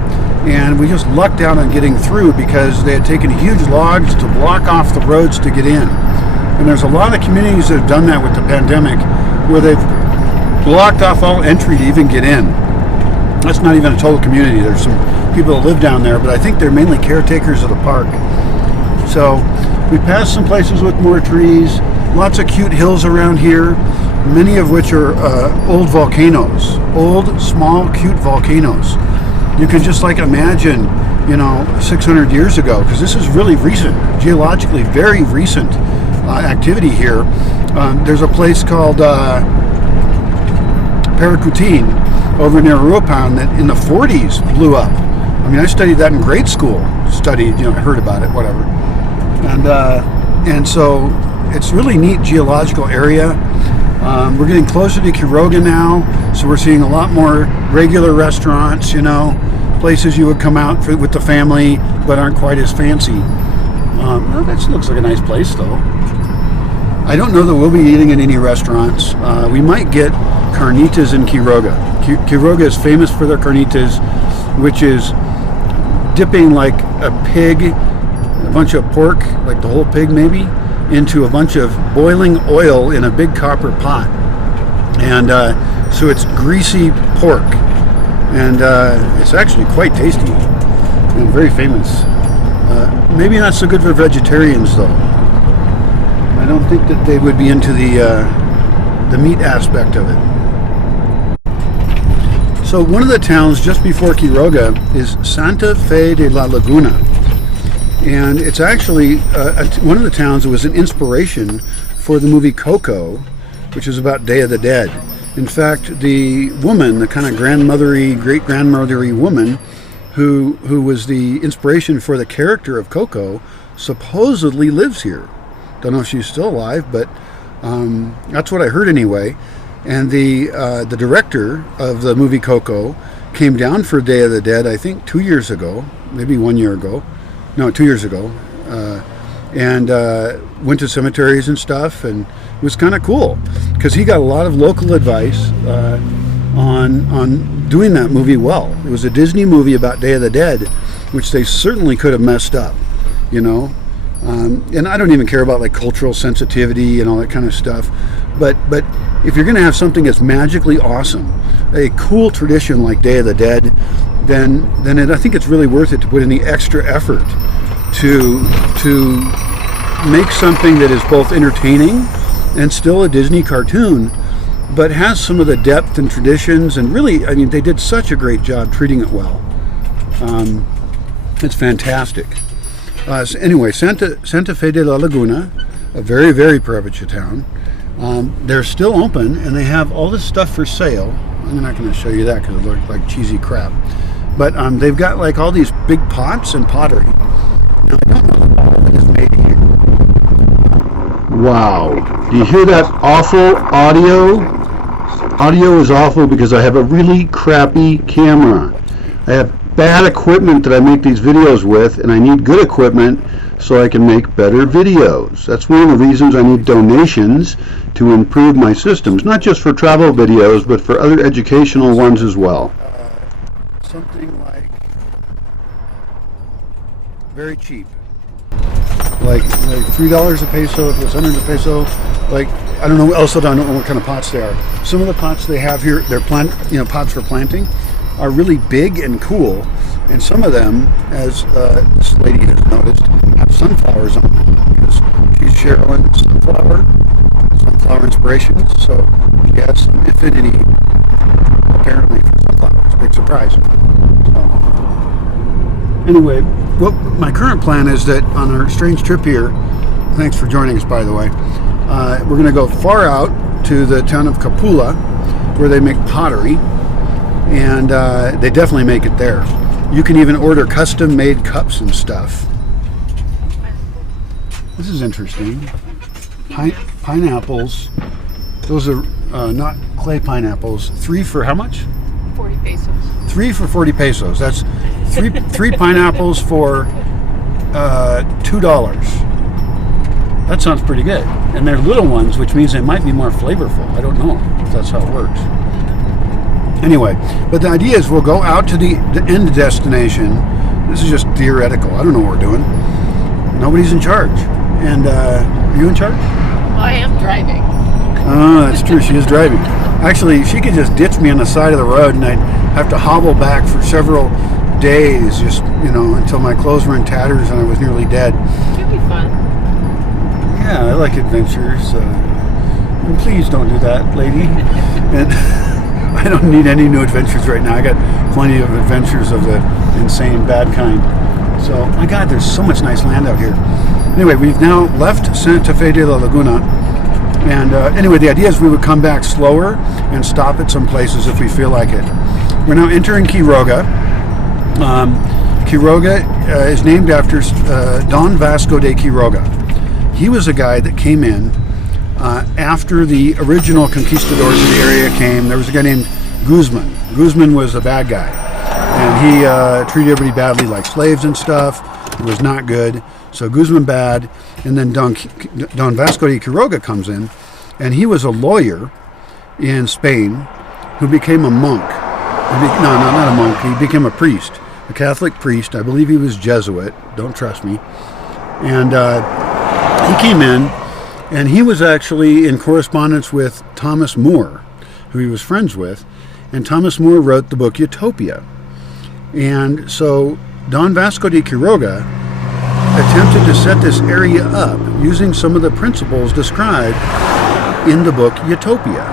and we just lucked out on getting through because they had taken huge logs to block off the roads to get in. And there's a lot of communities that have done that with the pandemic, where they've blocked off all entry to even get in. That's not even a total community. There's some people that live down there, but I think they're mainly caretakers of the park. So we passed some places with more trees, lots of cute hills around here, many of which are old volcanoes, old, small, cute volcanoes. You can just imagine, 600 years ago, because this is really recent, geologically very recent activity here. There's a place called Paracutin over near Ruapan that in the 40s blew up. I mean, I studied that in grade school. Heard about it, whatever. And so it's really neat geological area. We're getting closer to Quiroga now, so we're seeing a lot more regular restaurants, places you would come out with the family, but aren't quite as fancy. That looks like a nice place, though. I don't know that we'll be eating in any restaurants. We might get carnitas in Quiroga. Quiroga is famous for their carnitas, which is dipping like a pig, a bunch of pork, like the whole pig maybe, into a bunch of boiling oil in a big copper pot. And so it's greasy pork. And it's actually quite tasty and very famous. Maybe not so good for vegetarians, though. I don't think that they would be into the meat aspect of it. So one of the towns just before Quiroga is Santa Fe de la Laguna. And it's actually one of the towns that was an inspiration for the movie Coco, which is about Day of the Dead. In fact, the woman, the kind of great-grandmothery woman who was the inspiration for the character of Coco supposedly lives here. Don't know if she's still alive, but that's what I heard anyway. And the director of the movie Coco came down for Day of the Dead, I think 2 years ago, maybe 1 year ago. No, 2 years ago. And went to cemeteries and stuff, and it was kind of cool because he got a lot of local advice on doing that movie well. It was a Disney movie about Day of the Dead, which they certainly could have messed up, and I don't even care about cultural sensitivity and all that kind of stuff, but if you're going to have something that's magically awesome, a cool tradition like Day of the Dead, then I think it's really worth it to put in the extra effort to make something that is both entertaining and still a Disney cartoon, but has some of the depth and traditions, and really, I mean, they did such a great job treating it well. It's fantastic. So anyway, Santa Fe de la Laguna, a very, very provincial town. They're still open, and they have all this stuff for sale. I'm not going to show you that because it looks like cheesy crap. But they've got all these big pots and pottery. Now, I don't know if all of it is made here. Wow. Do you hear that awful audio? Audio is awful because I have a really crappy camera. I have bad equipment that I make these videos with, and I need good equipment so I can make better videos. That's one of the reasons I need donations to improve my systems, not just for travel videos, but for other educational ones as well. Something like very cheap, like $3 a peso, if it's $100 a peso. I don't know. Also, I don't know what kind of pots they are. Some of the pots they have here, they're pots for planting, are really big and cool, And some of them, as this lady has noticed, have sunflowers on them because she's Sherilyn sunflower inspirations. So she has some affinity, apparently, for sunflowers. Big surprise. So, anyway, my current plan is that on our strange trip here, thanks for joining us, by the way, we're going to go far out to the town of Capula, where they make pottery, and they definitely make it there. You can even order custom-made cups and stuff. This is interesting. Pineapples. Those are not clay pineapples. 3 for how much? 40 pesos. 3 for 40 pesos. That's three pineapples for $2. That sounds pretty good. And they're little ones, which means they might be more flavorful. I don't know if that's how it works. Anyway, but the idea is we'll go out to the end destination. This is just theoretical. I don't know what we're doing. Nobody's in charge. And are you in charge? Well, I am driving. Oh, that's true. She is driving. Actually, she could just ditch me on the side of the road, and I'd have to hobble back for several days, just, until my clothes were in tatters and I was nearly dead. It would be fun. Yeah, I like adventures. And please don't do that, lady. And I don't need any new adventures right now. I got plenty of adventures of the insane bad kind. So, my God, there's so much nice land out here. Anyway, we've now left Santa Fe de la Laguna. And anyway, the idea is we would come back slower and stop at some places if we feel like it. We're now entering Quiroga. Quiroga is named after Don Vasco de Quiroga. He was a guy that came in after the original conquistadors of the area came. There was a guy named Guzman. Guzman was a bad guy, and he treated everybody badly, like slaves and stuff. It was not good. So Guzman bad, and then Don Vasco de Quiroga comes in, and he was a lawyer in Spain who became a monk. No, not a monk. He became a priest, a Catholic priest. I believe he was Jesuit. Don't trust me. And he came in, and he was actually in correspondence with Thomas More, who he was friends with, and Thomas More wrote the book Utopia. And so Don Vasco de Quiroga attempted to set this area up using some of the principles described in the book Utopia.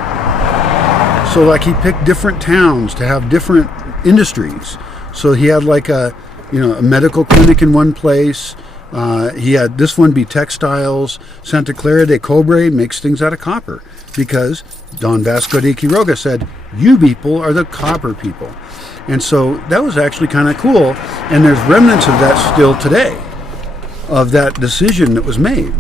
So like he picked different towns to have different industries. So he had like a medical clinic in one place. He had this one be textiles. Santa Clara de Cobre makes things out of copper because Don Vasco de Quiroga said, you people are the copper people. And so that was actually kind of cool. And there's remnants of that still today, of that decision that was made.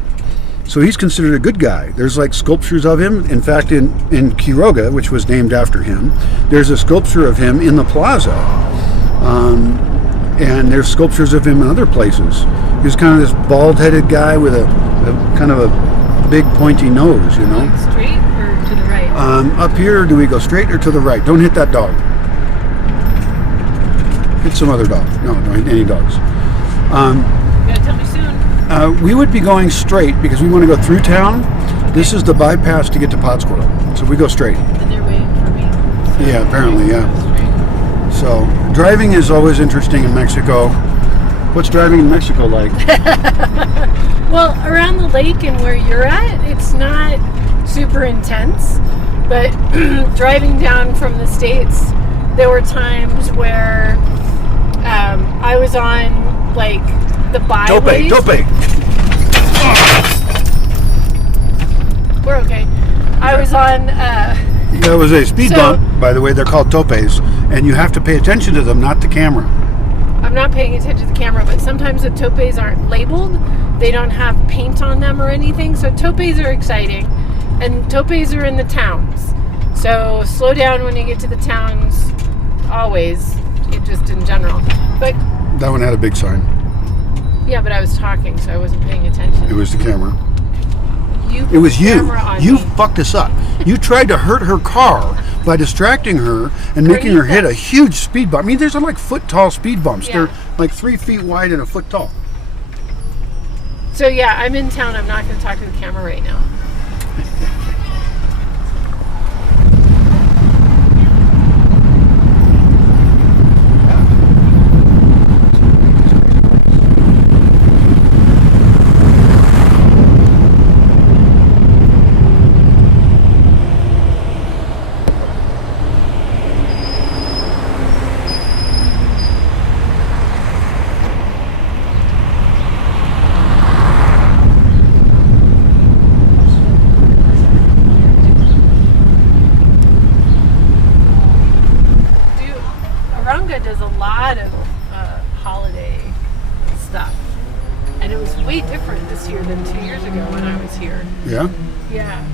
So he's considered a good guy. There's like sculptures of him. In fact, in Quiroga, which was named after him, there's a sculpture of him in the plaza. And there's sculptures of him in other places. He's kind of this bald-headed guy with a kind of a big pointy nose, Straight or to the right? Up here, do we go straight or to the right? Don't hit that dog. Hit some other dog. No, don't hit any dogs. You gotta tell me soon. We would be going straight because we want to go through town. This is the bypass to get to Pátzcuaro. So we go straight. And they're waiting for me. So Yeah, apparently, yeah. straight. So driving is always interesting in Mexico. What's driving in Mexico like? Well, around the lake and where you're at, it's not super intense. But driving down from the States, there were times where I was on like the byways. Tope. We're okay. I was on. That was a speed bump, by the way. They're called topes, and you have to pay attention to them, not the camera. I'm not paying attention to the camera, but sometimes the topes aren't labeled. They don't have paint on them or anything. So topes are exciting, and topes are in the towns. So slow down when you get to the towns. Always, just in general. But That one had a big sign. yeah, but I was talking, so I wasn't paying attention. It was the camera. It was you. Camera on You me. fucked us up. You tried to hurt her car by distracting her and making her hit a huge speed bump. I mean, there's like foot-tall speed bumps. Yeah. They're like 3 feet wide and a foot tall. So yeah, I'm in town. I'm not going to talk to the camera right now. Quiroga does a lot of holiday stuff. And it was way different this year than 2 years ago when I was here. Yeah? Yeah.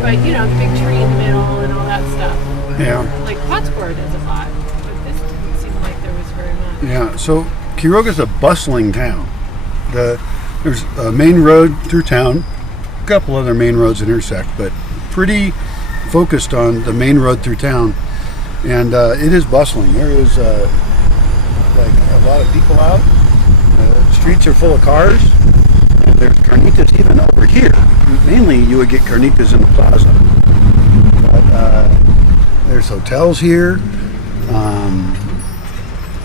But, you know, the big tree in the middle and all that stuff. Yeah. Like Pottsboro does a lot, but this didn't seem like there was very much. Yeah, so Quiroga's a bustling town. There's a main road through town, a couple other main roads intersect, but pretty focused on the main road through town. And it is bustling. There is like a lot of people out. The streets are full of cars. And there's carnitas even over here. Mainly you would get carnitas in the plaza. But there's hotels here.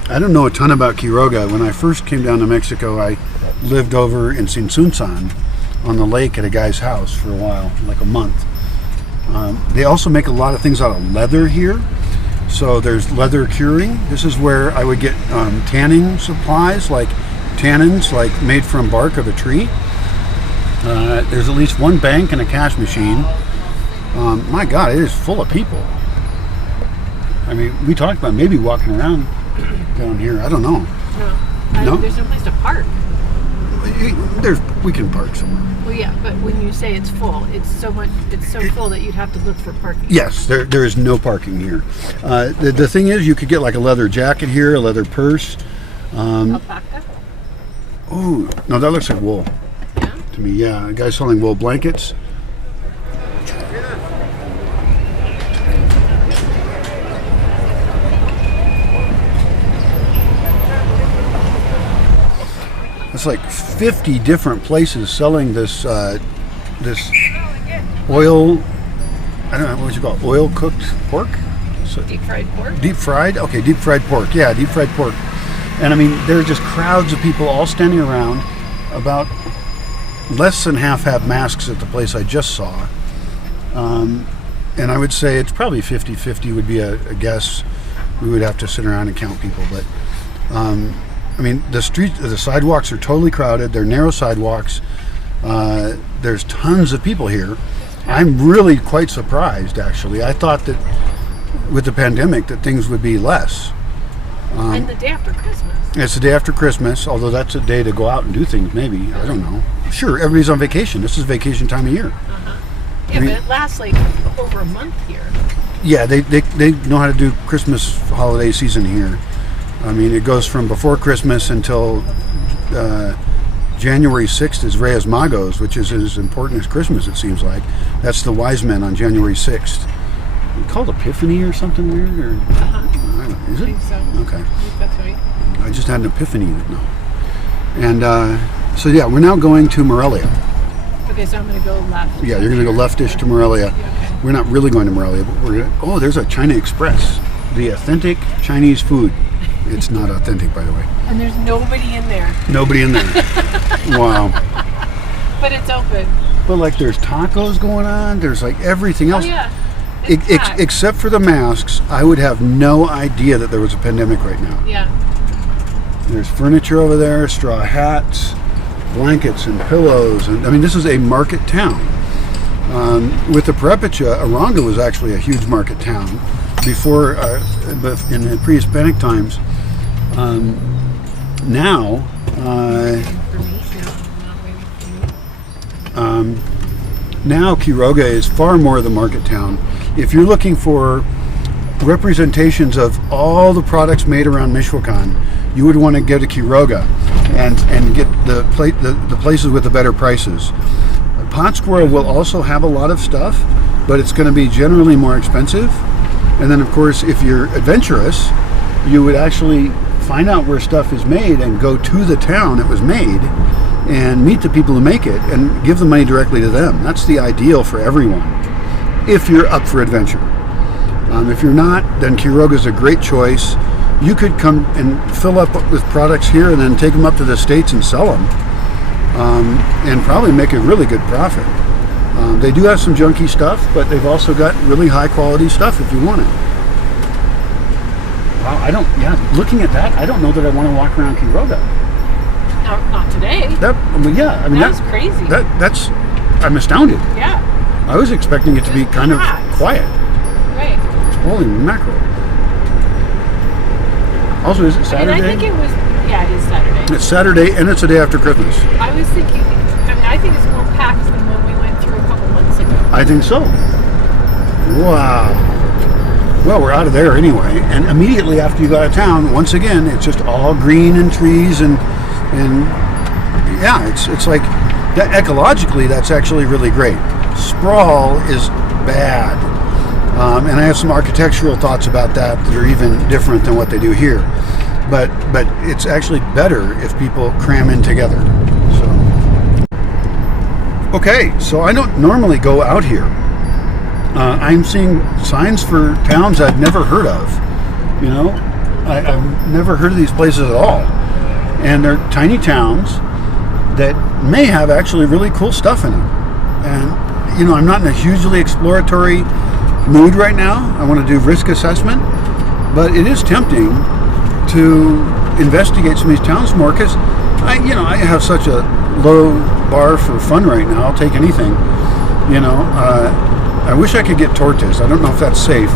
I don't know a ton about Quiroga. When I first came down to Mexico, I lived over in Sinsunsan on the lake at a guy's house for a while, like a month. They also make a lot of things out of leather here. So there's leather curing. This is where I would get tanning supplies, like tannins, like made from bark of a tree. There's at least one bank and a cash machine. My God, it is full of people. I mean, we talked about maybe walking around down here. I don't know. No? There's no place to park. We can park somewhere. Well, yeah, but when you say it's full, it's so full that you'd have to look for parking. Yes, there is no parking here. The thing is, you could get like a leather jacket here, a leather purse. Alpaca? Oh, no, that looks like wool. Yeah? To me, yeah. A guy selling wool blankets. It's like 50 different places selling this this oil. I don't know what you call it, oil cooked pork. So, Deep fried pork? Deep fried? Okay, deep fried pork. Yeah, deep fried pork. And I mean, there are just crowds of people all standing around. About less than half have masks at the place I just saw. And I would say it's probably 50-50 would be a guess. We would have to sit around and count people, but I mean, the sidewalks are totally crowded. They're narrow sidewalks. There's tons of people here. I'm really quite surprised, actually. I thought that with the pandemic that things would be less. And the day after Christmas. It's the day after Christmas, although that's a day to go out and do things, maybe. I don't know. Sure, everybody's on vacation. This is vacation time of year. Uh-huh. Yeah, I mean, but it lasts like over a month here. Yeah, they know how to do Christmas holiday season here. I mean, it goes from before Christmas until January 6th is Reyes Magos, which is as important as Christmas, it seems like. That's the wise men on January 6th. Called Epiphany or something weird? Or, is it? I think so. Okay. I think that's right. I just had an epiphany. No. And so, yeah, we're now going to Morelia. Okay, so I'm going to go left. Yeah, you're going to go leftish to Morelia. Okay. We're not really going to Morelia, but we're going to... Oh, there's a China Express. The authentic Chinese food. It's not authentic, by the way. And there's nobody in there. Nobody in there. Wow. But it's open. But like there's tacos going on. There's like everything else. Oh, yeah. It's packed. Except for the masks, I would have no idea that there was a pandemic right now. Yeah. There's furniture over there, straw hats, blankets and pillows. And I mean, this is a market town. With the Purepecha, Arango was actually a huge market town before, in the pre-Hispanic times. Now, now Quiroga is far more the market town. If you're looking for representations of all the products made around Michoacan, you would want to go to Quiroga and get the places with the better prices. Pátzcuaro will also have a lot of stuff, but it's going to be generally more expensive. And then, of course, if you're adventurous, you would actually find out where stuff is made and go to the town it was made and meet the people who make it and give the money directly to them. That's the ideal for everyone, if you're up for adventure. If you're not, then Quiroga is a great choice. You could come and fill up with products here and then take them up to the States and sell them, and probably make a really good profit. They do have some junky stuff, but they've also got really high quality stuff if you want it. Wow, looking at that, I don't know that I want to walk around Quiroga. Not today. That's crazy. I'm astounded. Yeah. I was expecting it to be kind of quiet. Right. Holy mackerel. Also, is it I Saturday? mean, I think it was, yeah, it is Saturday. It's Saturday, and it's the day after Christmas. I was thinking, I mean, I think it's more packed than when we went through a couple months ago. I think so. Wow. Well, we're out of there anyway, and immediately after you go out of town, once again, it's just all green and trees and yeah, it's like that, ecologically, that's actually really great. Sprawl is bad, and I have some architectural thoughts about that are even different than what they do here. But it's actually better if people cram in together. So okay, so I don't normally go out here. I'm seeing signs for towns I've never heard of. You know, I've never heard of these places at all. And they're tiny towns that may have actually really cool stuff in them. And, you know, I'm not in a hugely exploratory mood right now. I want to do risk assessment. But it is tempting to investigate some of these towns more because, I have such a low bar for fun right now. I'll take anything. I wish I could get Tortoise. I don't know if that's safe.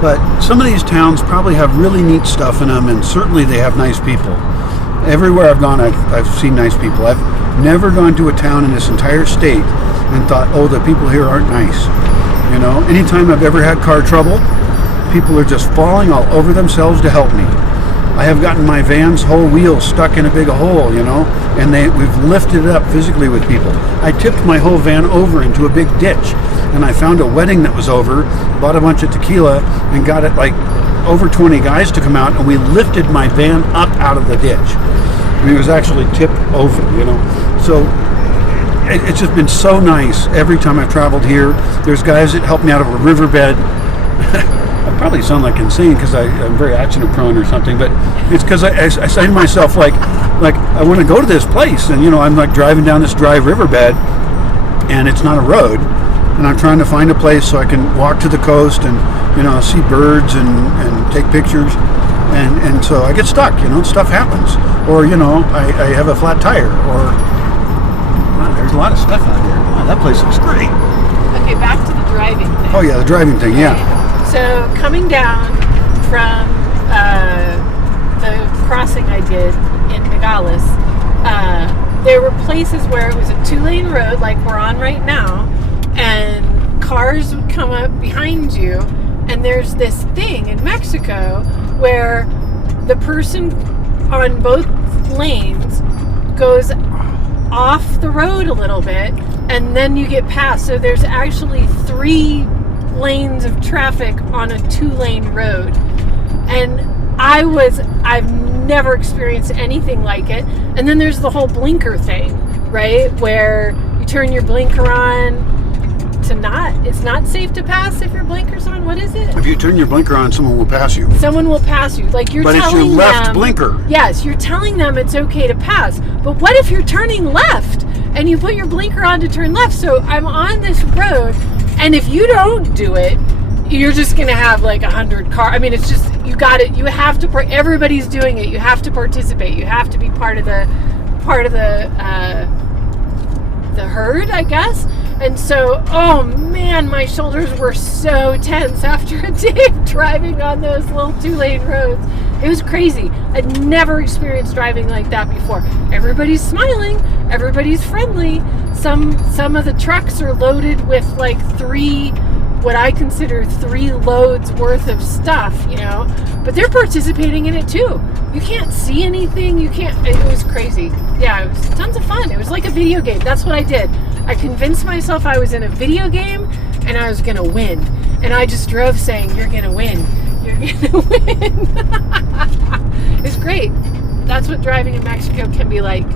But some of these towns probably have really neat stuff in them, and certainly they have nice people. Everywhere I've gone, I've seen nice people. I've never gone to a town in this entire state and thought, oh, the people here aren't nice. Anytime I've ever had car trouble, people are just falling all over themselves to help me. I have gotten my van's whole wheel stuck in a big hole, and we've lifted it up physically with people. I tipped my whole van over into a big ditch, and I found a wedding that was over, bought a bunch of tequila, and got it like over 20 guys to come out, and we lifted my van up out of the ditch. I mean, it was actually tipped over, So it's just been so nice every time I've traveled here. There's guys that help me out of a riverbed. I probably sound like insane because I'm very accident prone or something, but it's because I say to myself, like I want to go to this place, and I'm like driving down this dry riverbed, and it's not a road, and I'm trying to find a place so I can walk to the coast and see birds and take pictures, and so I get stuck. Stuff happens, or I have a flat tire, or wow, there's a lot of stuff out here. Wow, that place looks great. Okay, back to the driving thing. Oh yeah, the driving thing, yeah. So coming down from the crossing I did in Nogales, there were places where it was a 2-lane road like we're on right now, and cars would come up behind you, and there's this thing in Mexico where the person on both lanes goes off the road a little bit, and then you get past. So there's actually 3 lanes of traffic on a 2-lane road, and I've never experienced anything like it. And then there's the whole blinker thing, right, where you turn your blinker on to it's not safe to pass if your blinker's on. What is it? If you turn your blinker on, someone will pass you. Someone will pass you. Like you're telling them. But it's your left blinker. Yes, you're telling them it's okay to pass. But what if you're turning left and you put your blinker on to turn left? So I'm on this road, and if you don't do it, you're just going to have like 100 cars. I mean, it's just, you got it. You have to, everybody's doing it. You have to participate. You have to be part of the herd, I guess. And so, oh man, my shoulders were so tense after a day of driving on those little 2-lane roads. It was crazy. I'd never experienced driving like that before. Everybody's smiling. Everybody's friendly. Some of the trucks are loaded with like 3 loads worth of stuff, but they're participating in it too. You can't see anything. It was crazy. Yeah, it was tons of fun. It was like a video game. That's what I did. I convinced myself I was in a video game and I was going to win. And I just drove saying, you're going to win. You're going to win. It's great. That's what driving in Mexico can be like.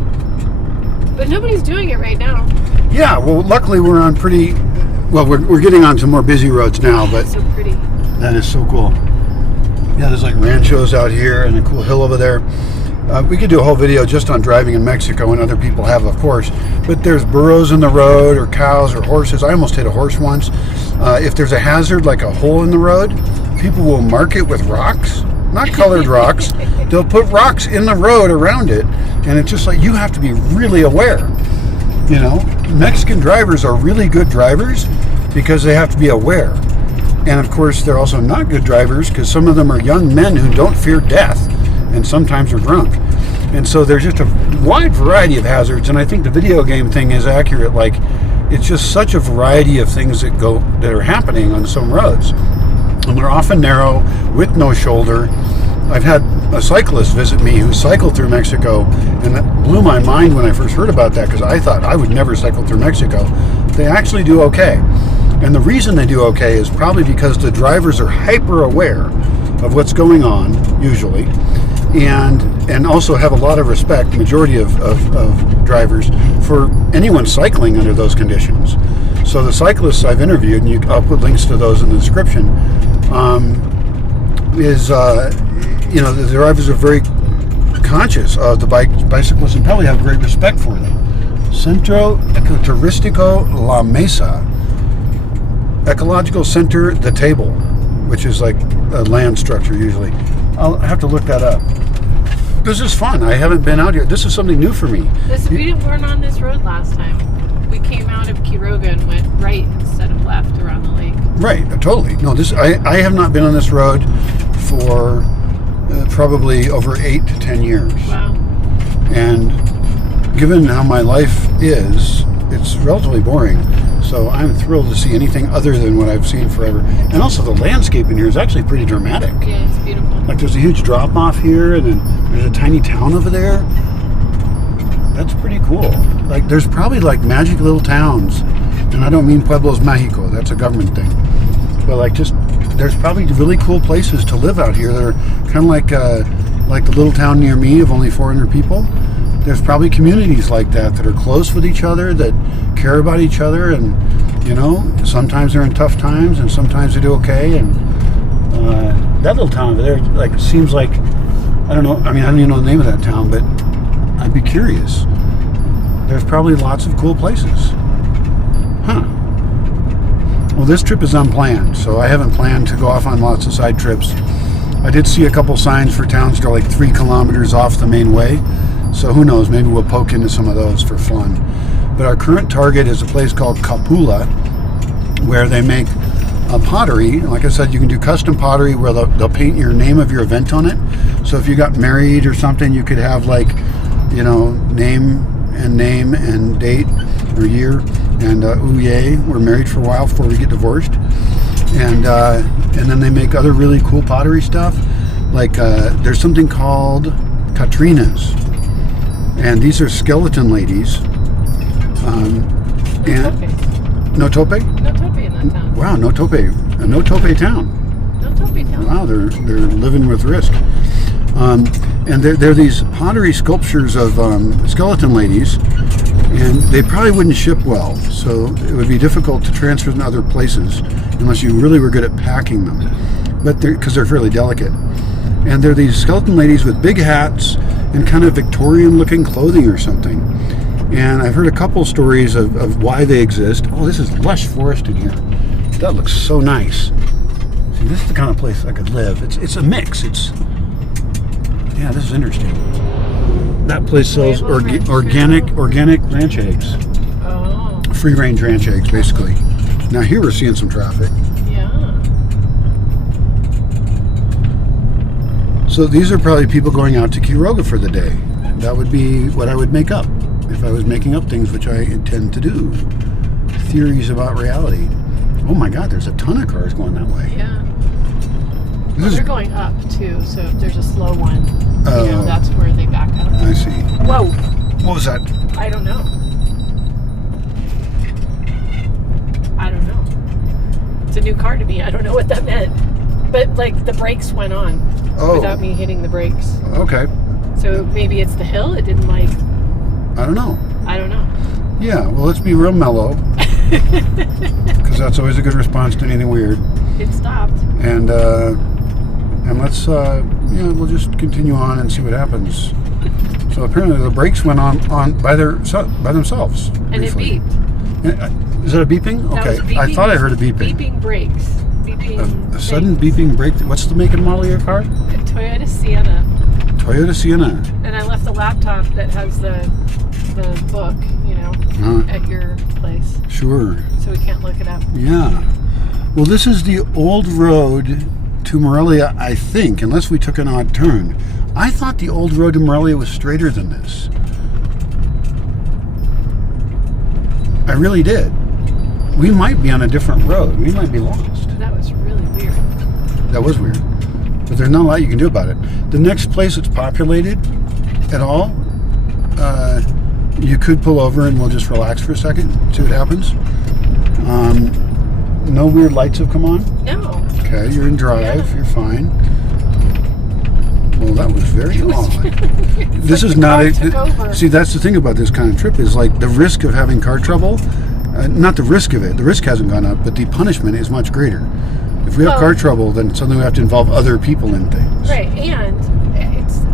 But nobody's doing it right now. Yeah, well, luckily we're on we're getting on some more busy roads now, but so pretty. That is so cool. Yeah, there's like ranchos out here and a cool hill over there. We could do a whole video just on driving in Mexico, and other people have, of course. But there's burros in the road, or cows, or horses. I almost hit a horse once. If there's a hazard, like a hole in the road, people will mark it with rocks, not colored rocks. They'll put rocks in the road around it, and it's just like you have to be really aware. Mexican drivers are really good drivers because they have to be aware. And of course, they're also not good drivers because some of them are young men who don't fear death. and sometimes are drunk. And so there's just a wide variety of hazards, and I think the video game thing is accurate. Like, it's just such a variety of things that are happening on some roads, and they're often narrow with no shoulder. I've had a cyclist visit me who cycled through Mexico, and that blew my mind when I first heard about that, because I thought I would never cycle through Mexico. They actually do okay, and the reason they do okay is probably because the drivers are hyper aware of what's going on, usually, and also have a lot of respect, the majority of drivers, for anyone cycling under those conditions. So the cyclists I've interviewed, and I'll put links to those in the description, the drivers are very conscious of the bicyclists and probably have great respect for them. Centro Ecoturístico La Mesa. Ecological Center, the Table, which is like a land structure usually. I'll have to look that up. This is fun. I haven't been out here. This is something new for me. We weren't on this road last time. We came out of Quiroga and went right instead of left around the lake. Right, totally. No, I have not been on this road for probably over 8 to 10 years. Wow. And given how my life is, it's relatively boring. So I'm thrilled to see anything other than what I've seen forever. And also the landscape in here is actually pretty dramatic. Yeah, it's beautiful. Like there's a huge drop off here, and then there's a tiny town over there. That's pretty cool. Like there's probably like magic little towns. And I don't mean Pueblos Mexico, that's a government thing. But like there's probably really cool places to live out here that are kind of like the little town near me of only 400 people. There's probably communities like that are close with each other, that care about each other, and sometimes they're in tough times and sometimes they do okay. And that little town over there, like, seems like, I don't know, I mean, I don't even know the name of that town, but I'd be curious. There's probably lots of cool places. Huh. Well, this trip is unplanned, so I haven't planned to go off on lots of side trips. I did see a couple signs for towns that are like 3 kilometers off the main way. So who knows, maybe we'll poke into some of those for fun. But our current target is a place called Capula, where they make pottery. Like I said, you can do custom pottery where they'll paint your name of your event on it. So if you got married or something, you could have like, name and date or year. And ooh yay, we're married for a while before we get divorced. And then they make other really cool pottery stuff. Like there's something called Catrinas. And these are skeleton ladies. No tope? No tope in that town. Wow, no tope. A no tope town. No tope town. Wow, they're living with risk. And they're these pottery sculptures of skeleton ladies, and they probably wouldn't ship well. So it would be difficult to transfer them to other places unless you really were good at packing them. But because they're fairly delicate. And they're these skeleton ladies with big hats and kind of Victorian-looking clothing or something. And I've heard a couple stories of why they exist. Oh, this is lush forest in here. That looks so nice. See, this is the kind of place I could live. It's a mix. Yeah, this is interesting. That place sells organic ranch eggs. Oh. Free-range ranch eggs, basically. Now here we're seeing some traffic. So these are probably people going out to Quiroga for the day. That would be what I would make up if I was making up things, which I intend to do. Theories about reality. Oh my God, there's a ton of cars going that way. Yeah. They're going up too, so if there's a slow one, that's where they back up. I see. Whoa. What was that? I don't know. It's a new car to me. I don't know what that meant. But like the brakes went on without me hitting the brakes. Okay. So maybe it's the hill. It didn't like. I don't know. Yeah. Well, let's be real mellow. Because that's always a good response to anything weird. It stopped. And let's we'll just continue on and see what happens. So apparently the brakes went on by themselves. And briefly. It beeped. Is that a beeping? Okay. Beeping, I thought I heard a beeping. Beeping brakes. A sudden beeping brake. What's the make and model of your car? Toyota Sienna. Toyota Sienna. And I left the laptop that has the book, at your place. Sure. So we can't look it up. Yeah. Well, this is the old road to Morelia, I think, unless we took an odd turn. I thought the old road to Morelia was straighter than this. I really did. We might be on a different road. We might be lost. That was really weird. That was weird. But there's not a lot you can do about it. The next place that's populated at all, you could pull over and we'll just relax for a second, see what happens. No weird lights have come on? No. Okay, you're in drive, Yeah. you're fine. Well, that was very odd. This like is the not car a. took over. See, that's the thing about this kind of trip is like the risk of having car trouble. Not the risk of it. The risk hasn't gone up, but the punishment is much greater. If we have car trouble, then suddenly we have to involve other people in things. Right, and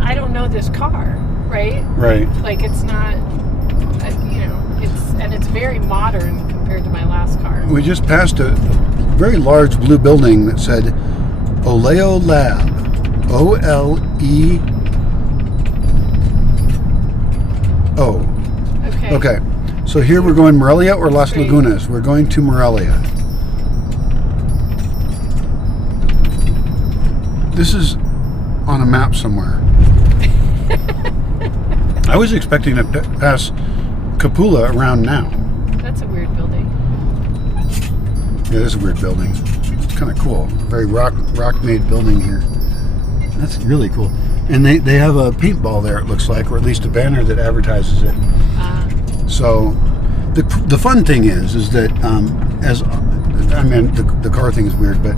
I don't know this car, right? Right. Like it's not, it's very modern compared to my last car. We just passed a very large blue building that said Oleo Lab. O-L-E-O. Okay. Okay. So here we're going Morelia or Las Great. Lagunas. We're going to Morelia. This is on a map somewhere. I was expecting to pass Capula around now. That's a weird building. Yeah, this is a weird building. It's kind of cool. Very rock-made building here. That's really cool. And they have a paintball there, it looks like, or at least a banner that advertises it. So the fun thing is that the car thing is weird, but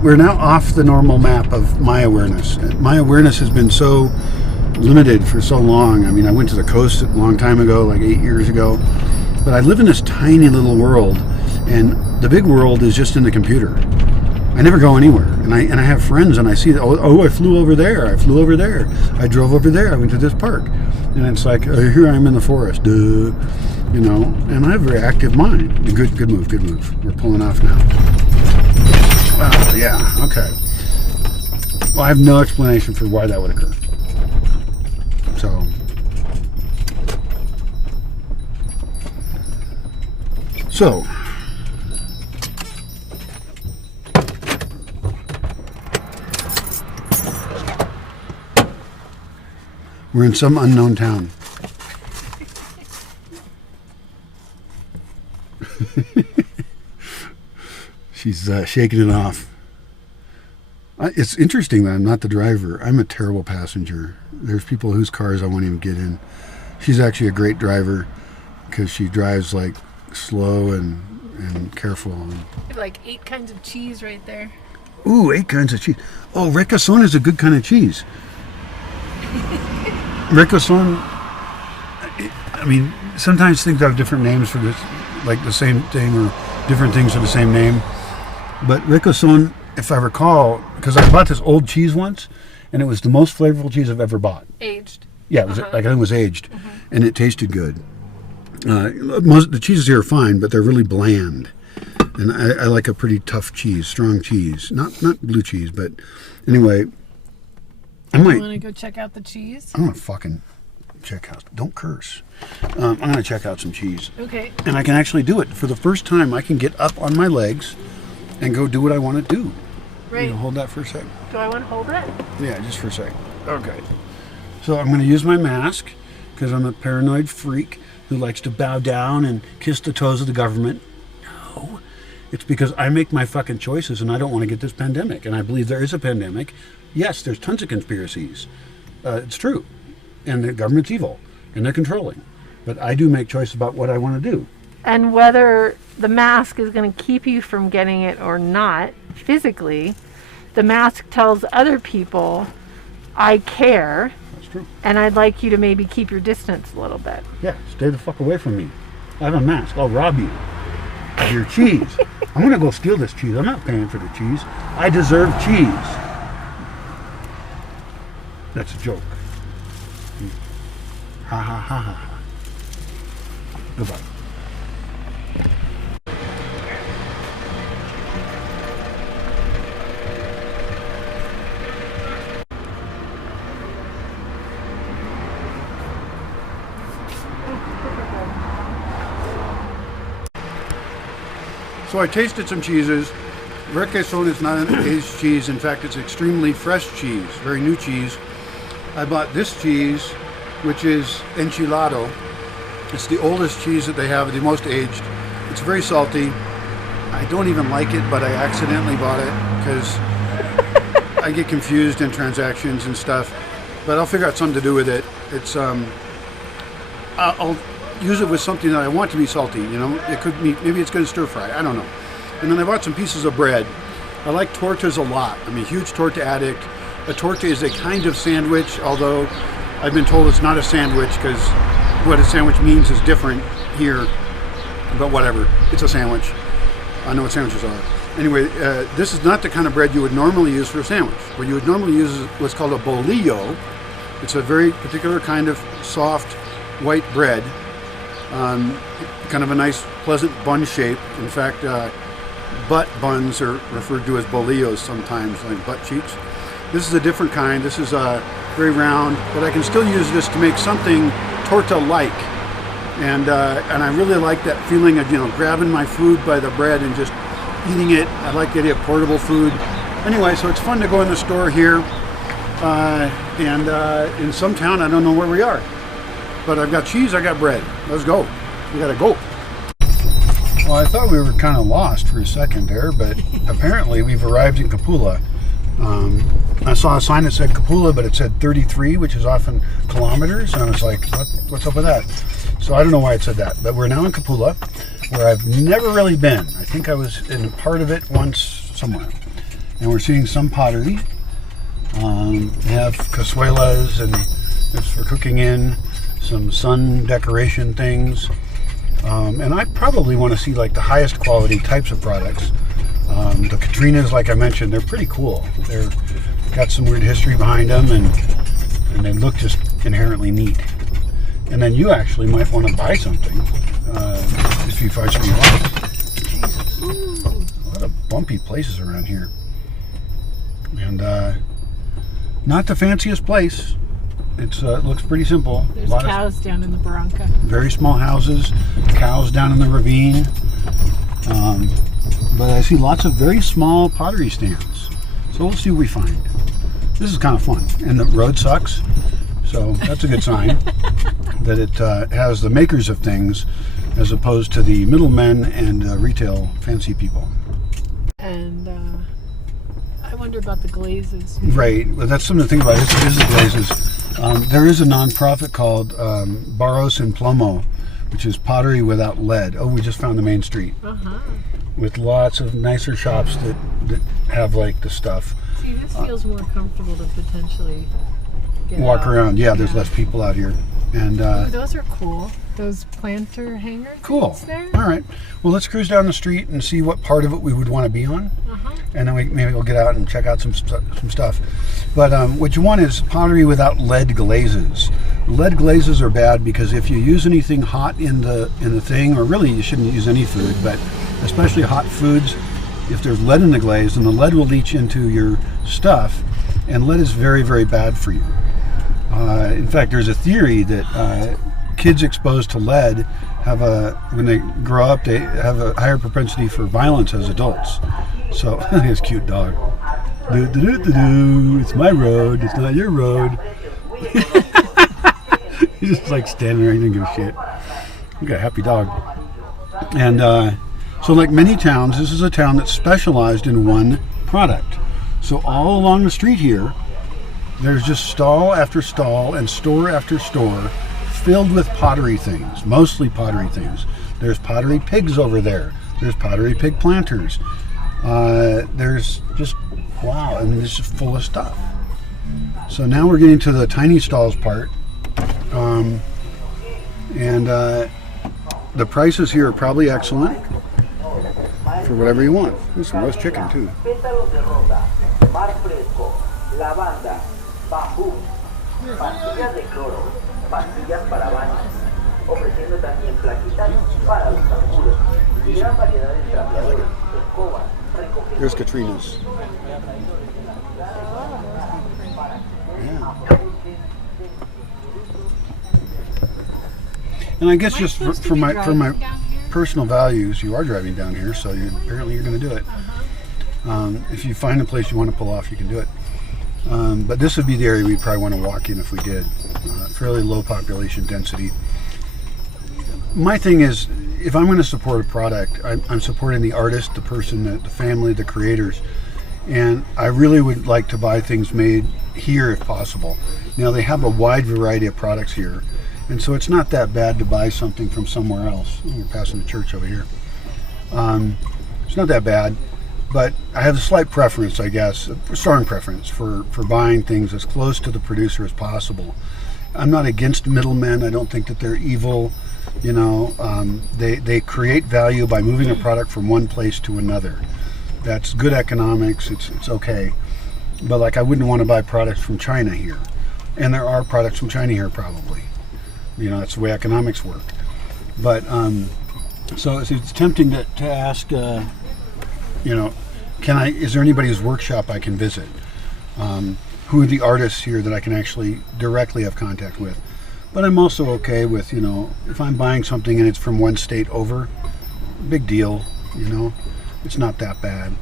we're now off the normal map of my awareness. My awareness has been so limited for so long. I mean, I went to the coast a long time ago, like 8 years ago, but I live in this tiny little world, and the big world is just in the computer. I never go anywhere, and I have friends, and I see that. Oh, I flew over there. I flew over there. I drove over there. I went to this park, and it's like here I am in the forest, and I have a very active mind. Good move. We're pulling off now. Wow, yeah, okay. Well, I have no explanation for why that would occur. So. We're in some unknown town. She's shaking it off. It's interesting that I'm not the driver. I'm a terrible passenger. There's people whose cars I won't even get in. She's actually a great driver because she drives like slow and careful. You have like 8 kinds of cheese right there. Ooh, 8 kinds of cheese. Oh, requesón is a good kind of cheese. Requesón, I mean, sometimes things have different names for this, like the same thing or different things for the same name. But requesón, if I recall, because I bought this old cheese once, and it was the most flavorful cheese I've ever bought. Aged. Yeah, it was, like I think it was aged, and it tasted good. The cheeses here are fine, but they're really bland. And I like a pretty tough cheese, strong cheese. Not blue cheese, but anyway. You want to go check out the cheese? I'm going to fucking check out. Don't curse. I'm going to check out some cheese. Okay. And I can actually do it. For the first time, I can get up on my legs and go do what I want to do. Right. Hold that for a second. Do I want to hold it? Yeah, just for a second. Okay. So I'm going to use my mask because I'm a paranoid freak who likes to bow down and kiss the toes of the government. No. It's because I make my fucking choices and I don't want to get this pandemic. And I believe there is a pandemic. Yes, there's tons of conspiracies. It's true. And the government's evil. And they're controlling. But I do make choices about what I want to do. And whether the mask is going to keep you from getting it or not, physically, the mask tells other people, I care. That's true. And I'd like you to maybe keep your distance a little bit. Yeah, stay the fuck away from me. I have a mask. I'll rob you of your cheese. I'm going to go steal this cheese. I'm not paying for the cheese. I deserve cheese. That's a joke. Ha ha ha ha ha. Goodbye. So I tasted some cheeses, requesón is not an aged cheese. In fact, it's extremely fresh cheese, very new cheese. I bought this cheese, which is enchilado. It's the oldest cheese that they have, the most aged. It's very salty. I don't even like it, but I accidentally bought it because I get confused in transactions and stuff. But I'll figure out something to do with it. It's I'll use it with something that I want to be salty. You know, it could be, maybe it's going to stir fry. I don't know. And then I bought some pieces of bread. I like tortas a lot. I'm a huge torta addict. A torta is a kind of sandwich, although I've been told it's not a sandwich because what a sandwich means is different here. But whatever, it's a sandwich. I know what sandwiches are. Anyway, this is not the kind of bread you would normally use for a sandwich. What you would normally use is what's called a bolillo. It's a very particular kind of soft white bread. Kind of a nice, pleasant bun shape. In fact, butt buns are referred to as bolillos sometimes, like butt cheeks. This is a different kind. This is very round, but I can still use this to make something torta-like. And I really like that feeling of, you know, grabbing my food by the bread and just eating it. I like the idea of portable food. Anyway, so it's fun to go in the store here. And in some town, I don't know where we are. But I've got cheese, I got bread. Let's go. We gotta go. Well, I thought we were kind of lost for a second there, but apparently we've arrived in Capula. I saw a sign that said Capula, but it said 33, which is often kilometers. And I was like, what's up with that? So I don't know why it said that. But we're now in Capula, where I've never really been. I think I was in part of it once somewhere. And we're seeing some pottery. We have cazuelas, and it's for cooking in, some sun decoration things. And I probably want to see like the highest quality types of products. The Katrinas, like I mentioned, they're pretty cool. They're got some weird history behind them, and they look just inherently neat. And then you actually might want to buy something if you find something you like. Jesus, a lot of bumpy places around here, and not the fanciest place. It looks pretty simple. There's cows down in the barranca. Very small houses, cows down in the ravine. But I see lots of very small pottery stands. So we'll see what we find. This is kind of fun. And the road sucks. So that's a good sign that it has the makers of things as opposed to the middlemen and retail fancy people. And I wonder about the glazes. Right. Well, that's something to think about. Is the glazes. There is a nonprofit called Barros and Plomo, which is pottery without lead. Oh, we just found the main street. With lots of nicer shops that have like the stuff. See, this feels more comfortable to potentially walk around. Yeah, there's less people out here. And ooh, those are cool. Those planter hanger cool. There. All right. Well, let's cruise down the street and see what part of it we would want to be on. And then maybe we'll get out and check out some stuff. But what you want is pottery without lead glazes. Lead glazes are bad because if you use anything hot in the thing, or really you shouldn't use any food, but especially hot foods, if there's lead in the glaze, then the lead will leach into your stuff, and lead is very, very bad for you. In fact, there's a theory that kids exposed to lead when they grow up, they have a higher propensity for violence as adults. So, this cute dog. It's my road, it's not your road. He's just like standing there, he didn't give a shit. We got a happy dog. And so like many towns, this is a town that's specialized in one product. So all along the street here, there's just stall after stall and store after store filled with pottery things, mostly pottery things. There's pottery pigs over there. There's pottery pig planters. There's just, wow, I mean, it's just full of stuff. So now we're getting to the tiny stalls part. The prices here are probably excellent for whatever you want. There's some roast chicken too. There's Katrina's. Yeah. And I guess just for my personal values, you are driving down here, so apparently you're going to do it. If you find a place you want to pull off, you can do it. But this would be the area we'd probably want to walk in if we did. Fairly low population density. My thing is, if I'm going to support a product, I'm supporting the artist, the person, the family, the creators. And I really would like to buy things made here if possible. Now, they have a wide variety of products here. And so it's not that bad to buy something from somewhere else. We're passing the church over here. It's not that bad. But I have a slight preference, I guess, a strong preference for buying things as close to the producer as possible. I'm not against middlemen. I don't think that they're evil. You know, they create value by moving a product from one place to another. That's good economics. It's okay. But like, I wouldn't want to buy products from China here. And there are products from China here probably. You know, that's the way economics work. But so it's tempting to ask, you know, is there anybody's workshop I can visit? Who are the artists here that I can actually directly have contact with? But I'm also okay with, you know, if I'm buying something and it's from one state over, big deal, you know, it's not that bad.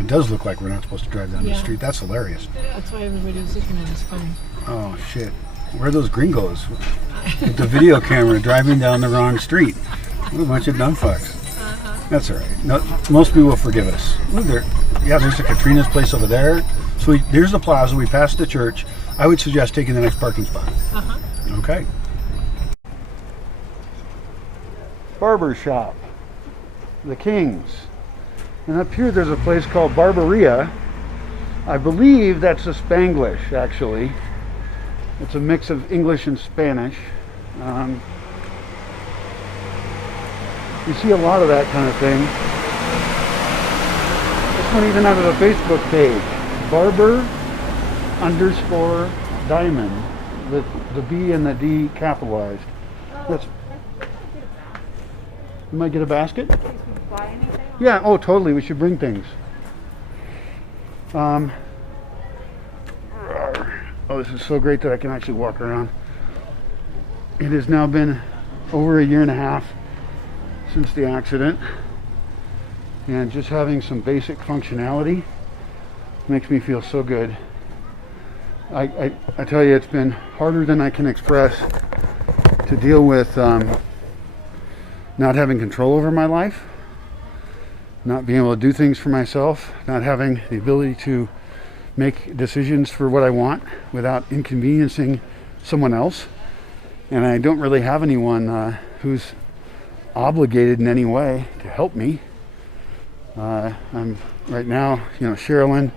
It does look like we're not supposed to drive down the street. That's hilarious. That's why everybody was looking at us funny. Oh, shit. Where are those gringos with the video camera driving down the wrong street? What a bunch of dumb fucks. That's all right. No, most people will forgive us. Ooh, there's a Katrina's place over there. So there's the plaza. We passed the church. I would suggest taking the next parking spot. Okay. Barber shop. The Kings. And up here there's a place called Barberia. I believe that's a Spanglish, actually. It's a mix of English and Spanish. You see a lot of that kind of thing. This one even has a Facebook page. Barber_Diamond. With the B and the D capitalized. That's. You might get a basket? Buy anything? Yeah, oh totally. We should bring things. Oh, this is so great that I can actually walk around. It has now been over a year and a half since the accident, and just having some basic functionality makes me feel so good. I tell you, it's been harder than I can express to deal with not having control over my life, not being able to do things for myself, not having the ability to make decisions for what I want without inconveniencing someone else. And I don't really have anyone who's obligated in any way to help me. I'm right now, you know, Sherilyn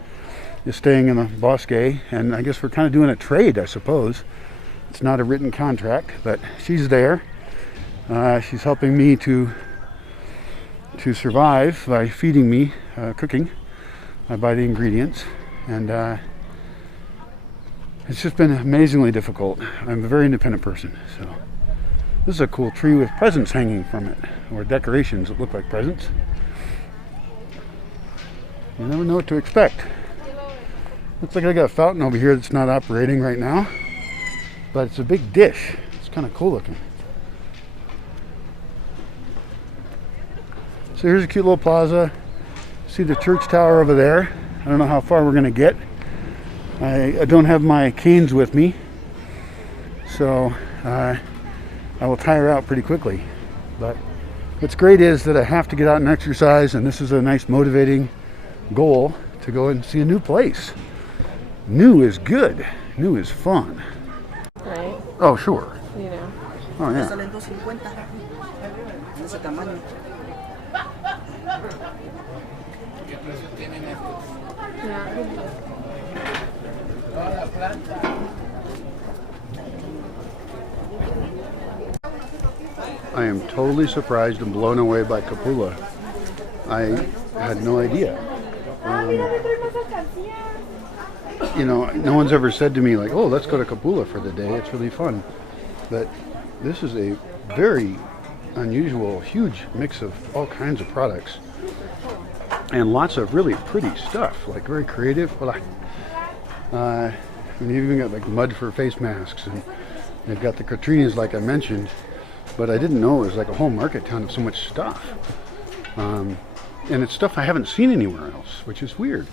is staying in the Bosque, and I guess we're kind of doing a trade, I suppose. It's not a written contract, but she's there. She's helping me to survive by feeding me, cooking. I buy the ingredients, and it's just been amazingly difficult. I'm a very independent person, so this is a cool tree with presents hanging from it, or decorations that look like presents. You never know what to expect. Looks like I got a fountain over here that's not operating right now, but it's a big dish. It's kind of cool looking. So here's a cute little plaza. See the church tower over there. I don't know how far we're going to get. I don't have my canes with me, so I will tire out pretty quickly. But what's great is that I have to get out and exercise, and this is a nice motivating goal to go and see a new place. New is good. New is fun. Right? Oh, sure. You know. Oh, yeah. Salen 250 en ese tamaño. I am totally surprised and blown away by Capula. I had no idea. You know, no one's ever said to me like, oh, let's go to Capula for the day. It's really fun. But this is a very unusual, huge mix of all kinds of products. And lots of really pretty stuff, like very creative. And you've even got like mud for face masks. And they've got the Katrinas, like I mentioned. But I didn't know it was like a whole market town of so much stuff. and it's stuff I haven't seen anywhere else, which is weird.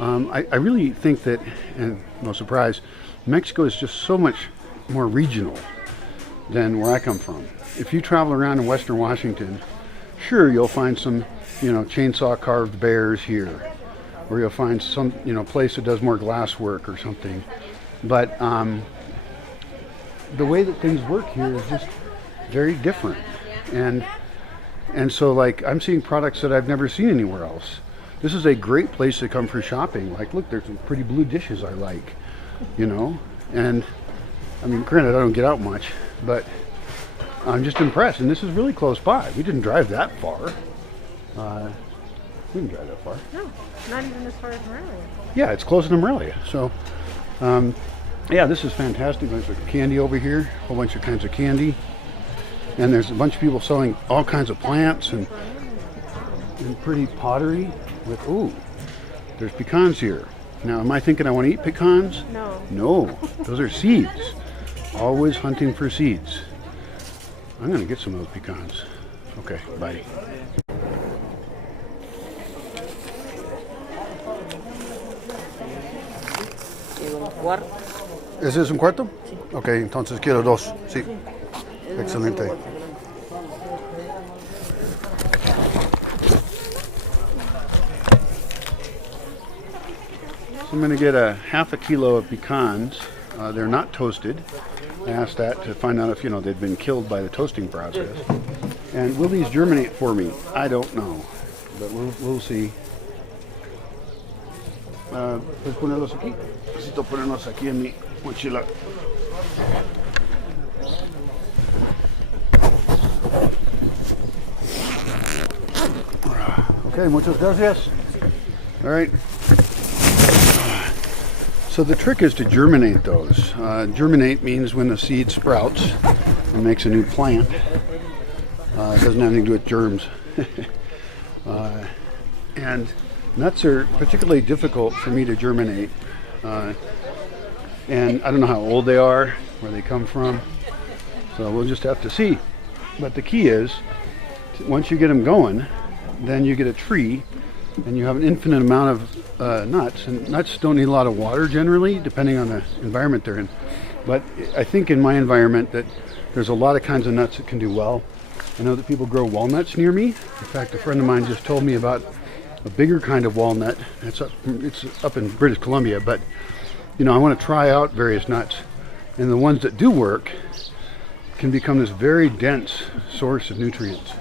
I really think that, and no surprise, Mexico is just so much more regional than where I come from. If you travel around in Western Washington, sure, you'll find some, chainsaw carved bears here, or you'll find some, place that does more glass work or something. But the way that things work here is just very different. And so, like, I'm seeing products that I've never seen anywhere else. This is a great place to come for shopping. Like, look, there's some pretty blue dishes I like, And, I mean, granted, I don't get out much, but I'm just impressed. And this is really close by. We didn't drive that far. We didn't drive that far. No, not even as far as Morelia. Yeah, it's close to Morelia. So, yeah, this is fantastic. There's a candy over here, a whole bunch of kinds of candy. And there's a bunch of people selling all kinds of plants and pretty pottery with, ooh, there's pecans here. Now, am I thinking I want to eat pecans? No. No, those are seeds. Always hunting for seeds. I'm going to get some of those pecans. Okay, bye. ¿Ese es un cuarto? Ok, entonces quiero dos. Sí. Excelente. So I'm going to get a half a kilo of pecans. They're not toasted. I asked that to find out if, they'd been killed by the toasting process. And will these germinate for me? I don't know, but we'll see. ¿Puedes ponerlos aquí? Necesito ponerlos aquí en mi mochila. Okay, muchas gracias. All right. So the trick is to germinate those. Germinate means when the seed sprouts and makes a new plant. It doesn't have anything to do with germs. And nuts are particularly difficult for me to germinate. And I don't know how old they are, where they come from. So we'll just have to see. But the key is, once you get them going, then you get a tree and you have an infinite amount of nuts. And nuts don't need a lot of water generally, depending on the environment they're in. But I think in my environment that there's a lot of kinds of nuts that can do well. I know that people grow walnuts near me. In fact, a friend of mine just told me about a bigger kind of walnut. It's up in British Columbia, but I want to try out various nuts. And the ones that do work can become this very dense source of nutrients.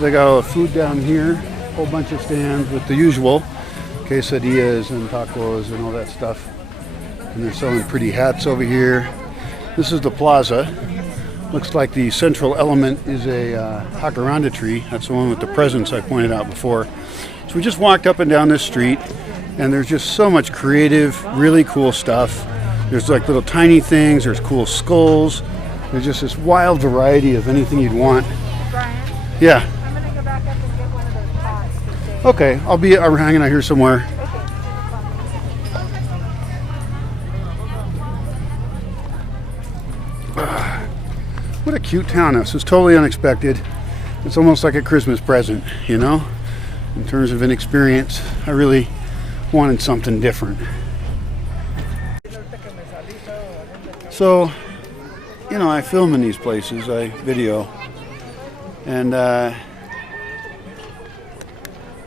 They got food down here, a whole bunch of stands with the usual quesadillas and tacos and all that stuff. And they're selling pretty hats over here. This is the plaza. Looks like the central element is a jacaranda tree. That's the one with the presents I pointed out before. So we just walked up and down this street, and there's just so much creative, really cool stuff. There's like little tiny things, there's cool skulls. There's just this wild variety of anything you'd want. Brian? Yeah. I'm going to go back up and get one of those pots that they... Okay, I'll be hanging out here somewhere. What a cute town. This is totally unexpected. It's almost like a Christmas present, you know? In terms of an experience, I really wanted something different. So, you know, I film in these places, I video, and I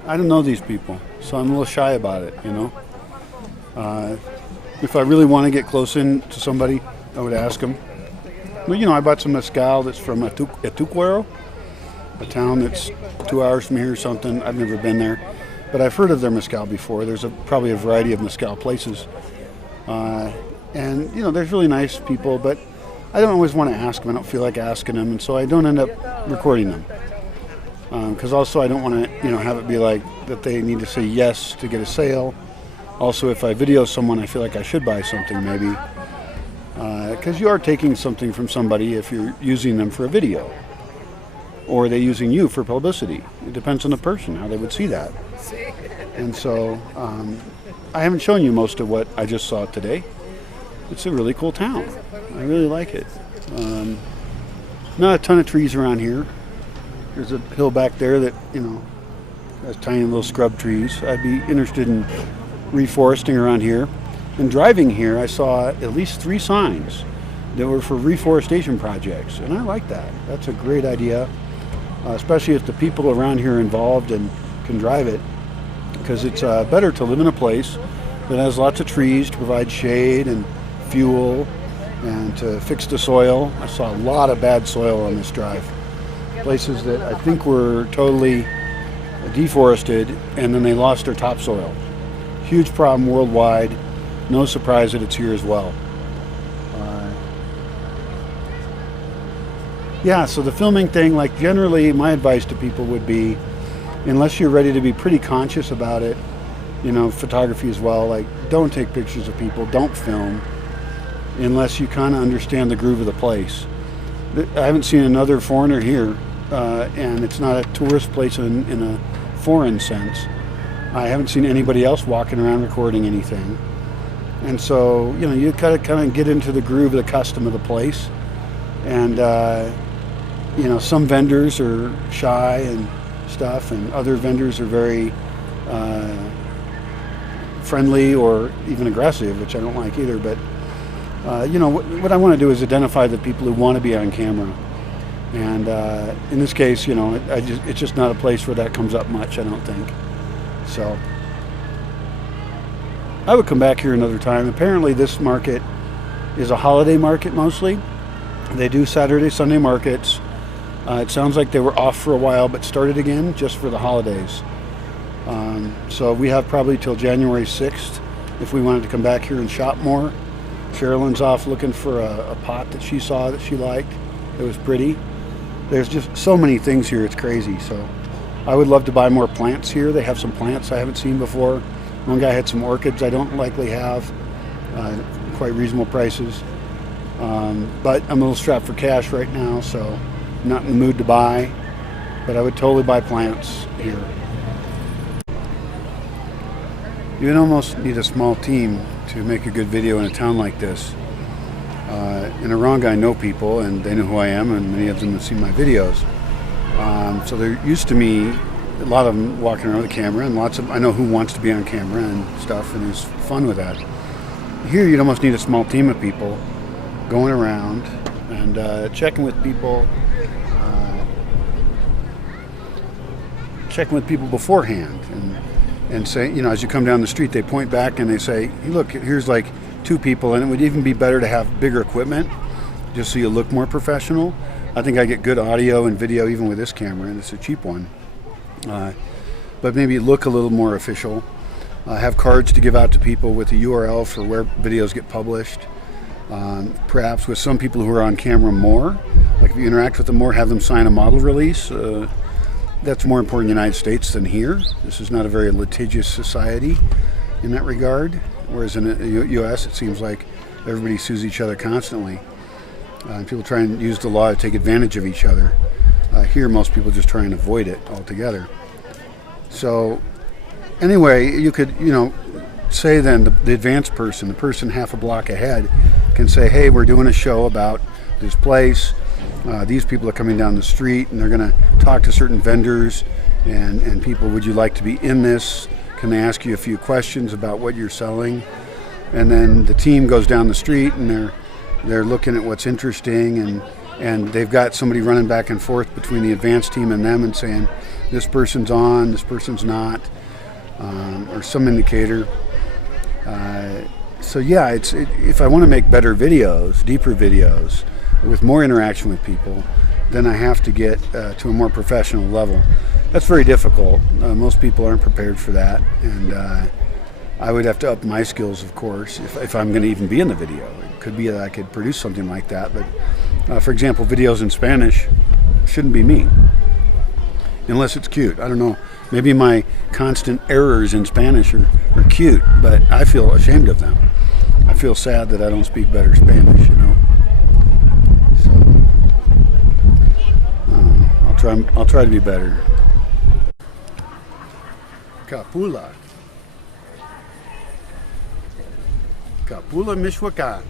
don't know these people, so I'm a little shy about it, you know? If I really want to get close in to somebody, I would ask them. But, you know, I bought some mezcal that's from Etucuero. a town that's 2 hours from here or something. I've never been there, but I've heard of their mezcal before. There's probably a variety of mezcal places. And, you know, there's really nice people, but I don't always want to ask them. I don't feel like asking them, and so I don't end up recording them. Because also I don't want to, you know, have it be like that they need to say yes to get a sale. Also, if I video someone, I feel like I should buy something maybe. Because you are taking something from somebody if you're using them for a video. Or they're using you for publicity. It depends on the person, how they would see that. And so, I haven't shown you most of what I just saw today. It's a really cool town. I really like it. Not a ton of trees around here. There's a hill back there that, you know, has tiny little scrub trees. I'd be interested in reforesting around here. And driving here, I saw at least 3 signs that were for reforestation projects, and I like that. That's a great idea, especially if the people around here are involved and can drive it, because it's better to live in a place that has lots of trees to provide shade and fuel and to fix the soil. I saw a lot of bad soil on this drive. Places that I think were totally deforested and then they lost their topsoil. Huge problem worldwide. No surprise that it's here as well. Yeah, so the filming thing, like generally my advice to people would be, unless you're ready to be pretty conscious about it, you know, photography as well, like don't take pictures of people, don't film, unless you kind of understand the groove of the place. I haven't seen another foreigner here, and it's not a tourist place in a foreign sense. I haven't seen anybody else walking around recording anything. And so, you know, you kind of get into the groove of the custom of the place. And, you know, some vendors are shy and stuff, and other vendors are very friendly or even aggressive, which I don't like either. But, you know, what I want to do is identify the people who want to be on camera. And in this case, you know, it's just not a place where that comes up much, I don't think. So I would come back here another time. Apparently this market is a holiday market mostly. They do Saturday, Sunday markets. It sounds like they were off for a while but started again just for the holidays. So we have probably till January 6th if we wanted to come back here and shop more. Sherilyn's off looking for a pot that she saw that she liked. It was pretty. There's just so many things here, it's crazy. So I would love to buy more plants here. They have some plants I haven't seen before. One guy had some orchids I don't likely have, quite reasonable prices. But I'm a little strapped for cash right now, so I'm not in the mood to buy. But I would totally buy plants here. You would almost need a small team to make a good video in a town like this. In Aranga, I know people, and they know who I am, and many of them have seen my videos. So they're used to me, a lot of them walking around with a camera, and I know who wants to be on camera and stuff, and there's fun with that. Here, you'd almost need a small team of people going around and checking with people beforehand, and say, you know, as you come down the street, they point back and they say, hey, look, here's like 2 people, and it would even be better to have bigger equipment just so you look more professional. I think I get good audio and video even with this camera, and it's a cheap one. But maybe look a little more official. Have cards to give out to people with a URL for where videos get published. Perhaps with some people who are on camera more, like if you interact with them more, have them sign a model release. That's more important in the United States than here. This is not a very litigious society in that regard. Whereas in the U.S., it seems like everybody sues each other constantly. People try and use the law to take advantage of each other. Here, most people just try and avoid it altogether. So, anyway, you could, you know, say then the advanced person, the person half a block ahead, can say, hey, we're doing a show about this place. These people are coming down the street, and they're going to talk to certain vendors and people. Would you like to be in this? Can they ask you a few questions about what you're selling? And then the team goes down the street, and they're looking at what's interesting, and they've got somebody running back and forth between the advanced team and them and saying, this person's on, this person's not, or some indicator. So yeah, if I want to make better videos, deeper videos, with more interaction with people, then I have to get to a more professional level. That's very difficult. Most people aren't prepared for that, and I would have to up my skills, of course, if I'm going to even be in the video. It could be that I could produce something like that, but for example, videos in Spanish shouldn't be me, unless it's cute. I don't know. Maybe my constant errors in Spanish are cute, but I feel ashamed of them. I feel sad that I don't speak better Spanish, you know. So I'll try to be better. Capula. Capula, Michoacán.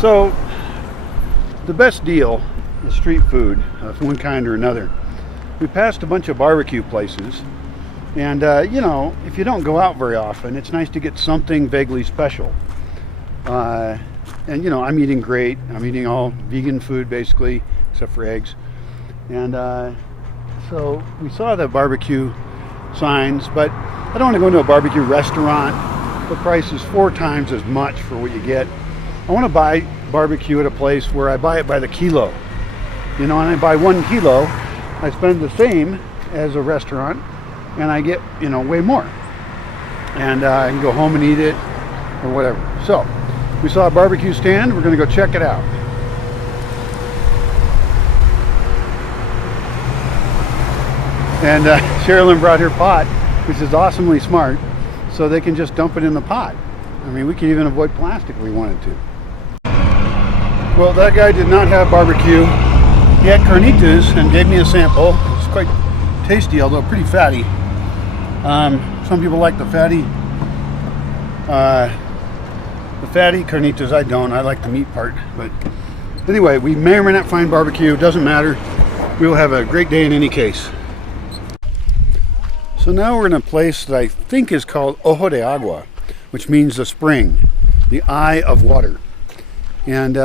So, the best deal is street food of one kind or another. We passed a bunch of barbecue places, and you know, if you don't go out very often, it's nice to get something vaguely special. And you know, I'm eating great. I'm eating all vegan food basically, except for eggs. And so we saw the barbecue signs, but I don't want to go into a barbecue restaurant. The price is 4 times as much for what you get. I want to buy barbecue at a place where I buy it by the kilo. You know, and I buy 1 kilo, I spend the same as a restaurant, and I get, you know, way more. And I can go home and eat it, or whatever. So, we saw a barbecue stand, we're going to go check it out. And Sherilyn brought her pot, which is awesomely smart, so they can just dump it in the pot. I mean, we can even avoid plastic if we wanted to. Well, that guy did not have barbecue. He had carnitas and gave me a sample. It's quite tasty, although pretty fatty. Some people like the fatty carnitas. I don't. I like the meat part. But anyway, we may or may not find barbecue. Doesn't matter. We will have a great day in any case. So now we're in a place that I think is called Ojo de Agua, which means the spring, the eye of water. And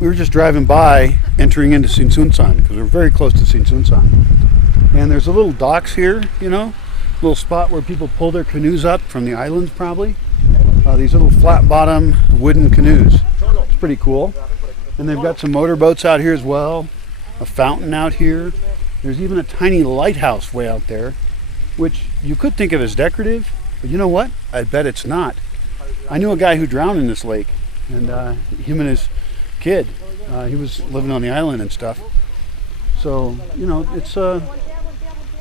we were just driving by, entering into Sinsunsan, because we're very close to Sinsunsan. And there's a little docks here, you know, a little spot where people pull their canoes up from the islands probably. These little flat bottom wooden canoes. It's pretty cool. And they've got some motorboats out here as well, a fountain out here. There's even a tiny lighthouse way out there, which you could think of as decorative, but you know what? I bet it's not. I knew a guy who drowned in this lake, and him and his kid. He was living on the island and stuff. So, you know, it's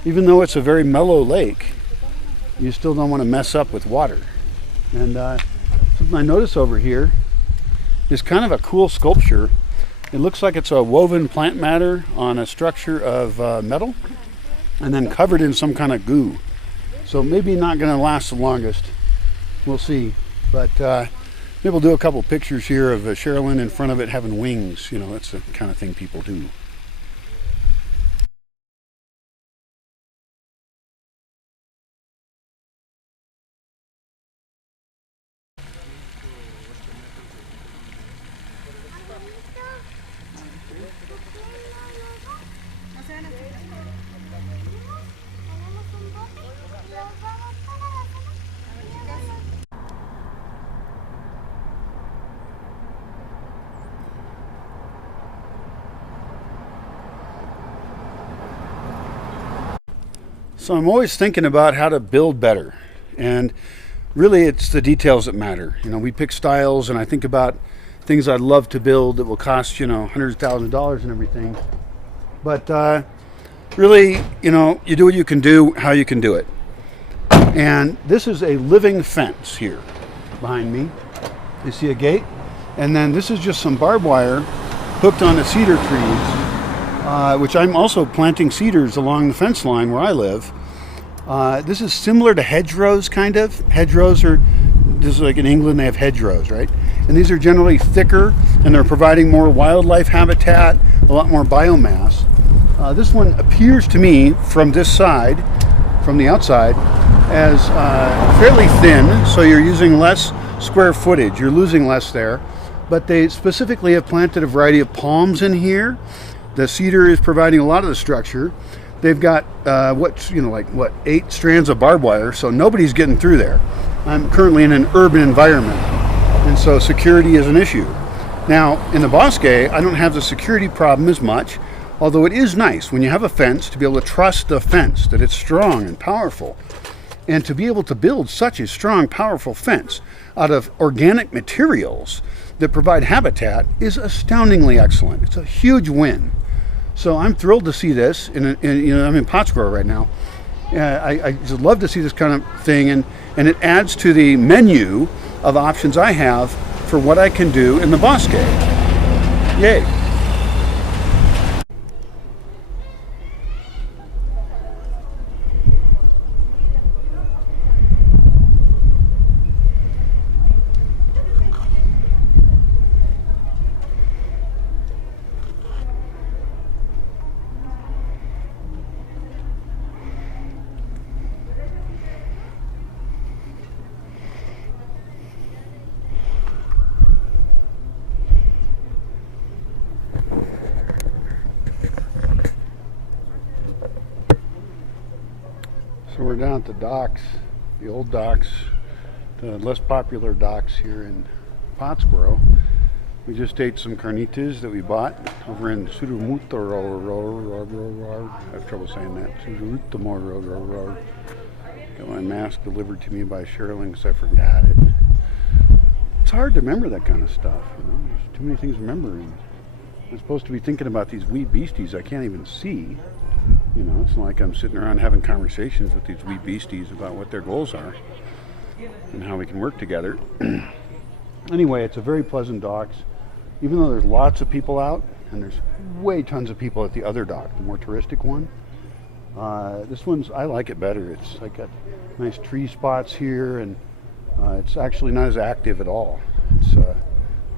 even though it's a very mellow lake, you still don't want to mess up with water. And something I notice over here is kind of a cool sculpture. It looks like it's a woven plant matter on a structure of metal, and then covered in some kind of goo. So maybe not going to last the longest. We'll see. But Maybe we'll do a couple pictures here of Sherilyn in front of it having wings. You know, that's the kind of thing people do. So I'm always thinking about how to build better, and really it's the details that matter. You know, we pick styles, and I think about things I'd love to build that will cost, you know, hundreds of thousands of dollars and everything. But really, you know, you do what you can do, how you can do it. And this is a living fence here behind me. You see a gate, and then this is just some barbed wire hooked onto cedar trees, which I'm also planting cedars along the fence line where I live. This is similar to hedgerows, kind of. Hedgerows are, this is like in England, they have hedgerows, right? And these are generally thicker, and they're providing more wildlife habitat, a lot more biomass. This one appears to me, from this side, from the outside, as fairly thin, so you're using less square footage. You're losing less there. But they specifically have planted a variety of palms in here. The cedar is providing a lot of the structure. They've got 8 strands of barbed wire, so nobody's getting through there. I'm currently in an urban environment, and so security is an issue. Now, in the Bosque, I don't have the security problem as much, although it is nice when you have a fence to be able to trust the fence, that it's strong and powerful. And to be able to build such a strong, powerful fence out of organic materials that provide habitat is astoundingly excellent. It's a huge win. So I'm thrilled to see this, and you know, I'm in Pottsboro right now. I just love to see this kind of thing, and it adds to the menu of options I have for what I can do in the Bosque. Yay! So we're down at the docks, the old docks, the less popular docks here in Pottsboro. We just ate some carnitas that we bought over in Sudamutaro. I have trouble saying that. Sudamutaro. Got my mask delivered to me by Sherilyn because I forgot it. It's hard to remember that kind of stuff. You know? There's too many things to remember. And I'm supposed to be thinking about these wee beasties I can't even see. You know, it's like I'm sitting around having conversations with these wee beasties about what their goals are and how we can work together. Anyway, it's a very pleasant docks. Even though there's lots of people out, and there's way tons of people at the other dock, the more touristic one. This one's, I like it better. It's like got nice tree spots here, and it's actually not as active at all. It's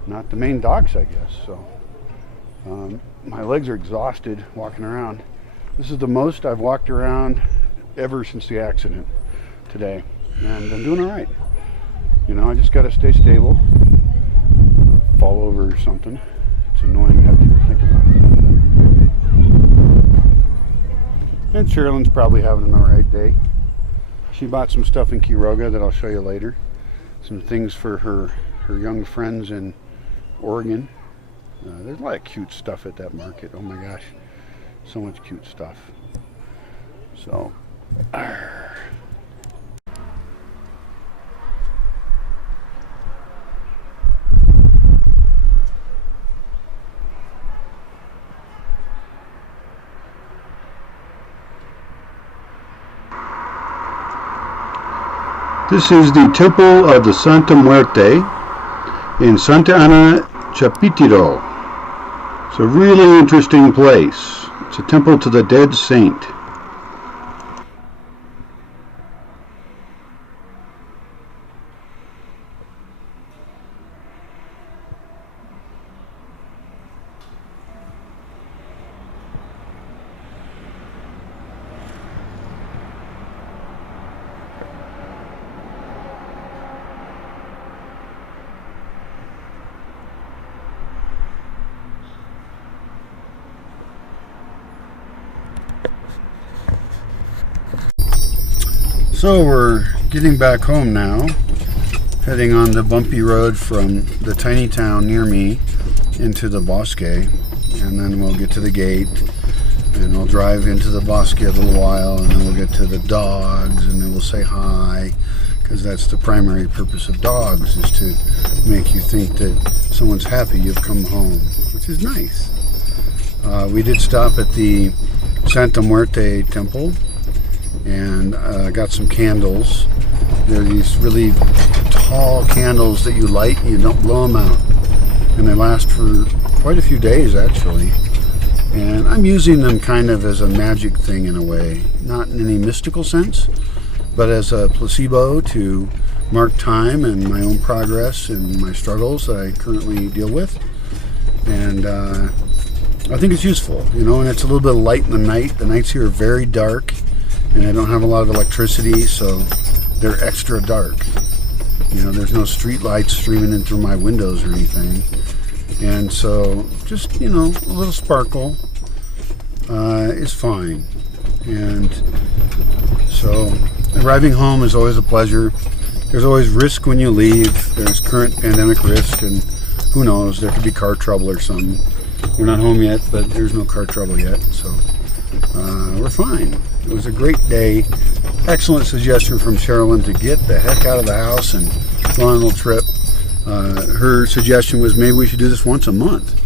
not the main docks, I guess. So my legs are exhausted walking around. This is the most I've walked around ever since the accident today, and I'm doing all right. You know, I just got to stay stable. Fall over or something. It's annoying to have to even think about it. And Sherilyn's probably having an alright day. She bought some stuff in Quiroga that I'll show you later. Some things for her young friends in Oregon. There's a lot of cute stuff at that market. Oh my gosh. So much cute stuff. So, this is the Temple of the Santa Muerte in Santa Ana Chapitiro. It's a really interesting place. It's a temple to the dead saint. So we're getting back home now, heading on the bumpy road from the tiny town near me into the Bosque, and then we'll get to the gate, and we'll drive into the Bosque a little while, and then we'll get to the dogs, and then we'll say hi, because that's the primary purpose of dogs, is to make you think that someone's happy you've come home, which is nice. We did stop at the Santa Muerte temple and got some candles. They're these really tall candles that you light and you don't blow them out, and they last for quite a few days actually. And I'm using them kind of as a magic thing in a way, not in any mystical sense, but as a placebo to mark time and my own progress and my struggles that I currently deal with. And I think it's useful, you know, and it's a little bit of light in the night. The nights here are very dark, and I don't have a lot of electricity, so they're extra dark. You know, there's no street lights streaming in through my windows or anything. And so just, you know, a little sparkle is fine. And so arriving home is always a pleasure. There's always risk when you leave. There's current pandemic risk, and who knows, there could be car trouble or something. We're not home yet, but there's no car trouble yet, so we're fine. It was a great day. Excellent suggestion from Sherilyn to get the heck out of the house and go on a little trip. Her suggestion was maybe we should do this once a month,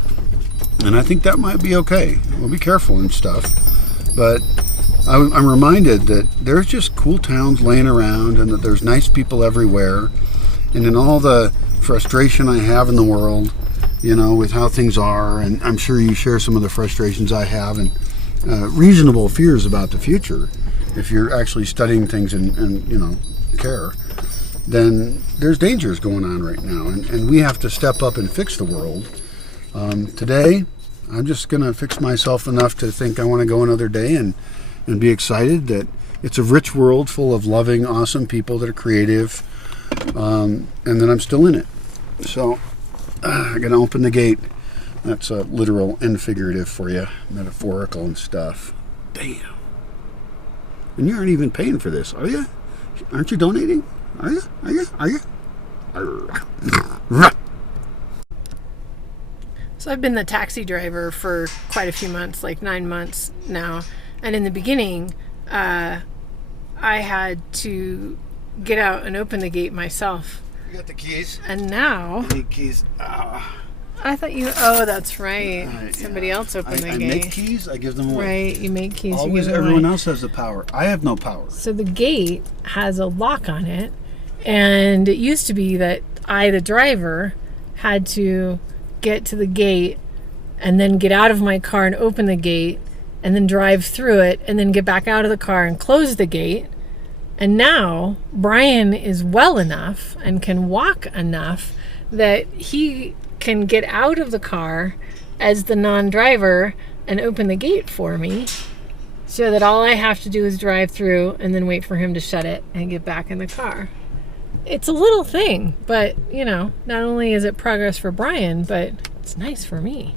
and I think that might be okay. We'll be careful and stuff, but I'm reminded that there's just cool towns laying around, and that there's nice people everywhere, and in all the frustration I have in the world, you know, with how things are, and I'm sure you share some of the frustrations I have, and reasonable fears about the future, if you're actually studying things and you know, care, then there's dangers going on right now, and we have to step up and fix the world. Today, I'm just going to fix myself enough to think I want to go another day and be excited that it's a rich world full of loving, awesome people that are creative, and that I'm still in it. So I'm going to open the gate. That's literal and figurative for you, metaphorical and stuff. Damn. And you aren't even paying for this, are you? Aren't you donating? Are you? Are you? Are you? So I've been the taxi driver for quite a few months, like 9 months now. And in the beginning, I had to get out and open the gate myself. You got the keys? And now... I need keys. I thought you... Oh, that's right. Somebody else opened the gate. I make keys, I give them away. Right, you make keys, Always, you give them everyone away. else has the power. I have no power. So the gate has a lock on it, and it used to be that I, the driver, had to get to the gate and then get out of my car and open the gate and then drive through it and then get back out of the car and close the gate. And now Brian is well enough and can walk enough that he can get out of the car as the non-driver and open the gate for me, so that all I have to do is drive through and then wait for him to shut it and get back in the car. It's a little thing, but, you know, not only is it progress for Brian, but it's nice for me.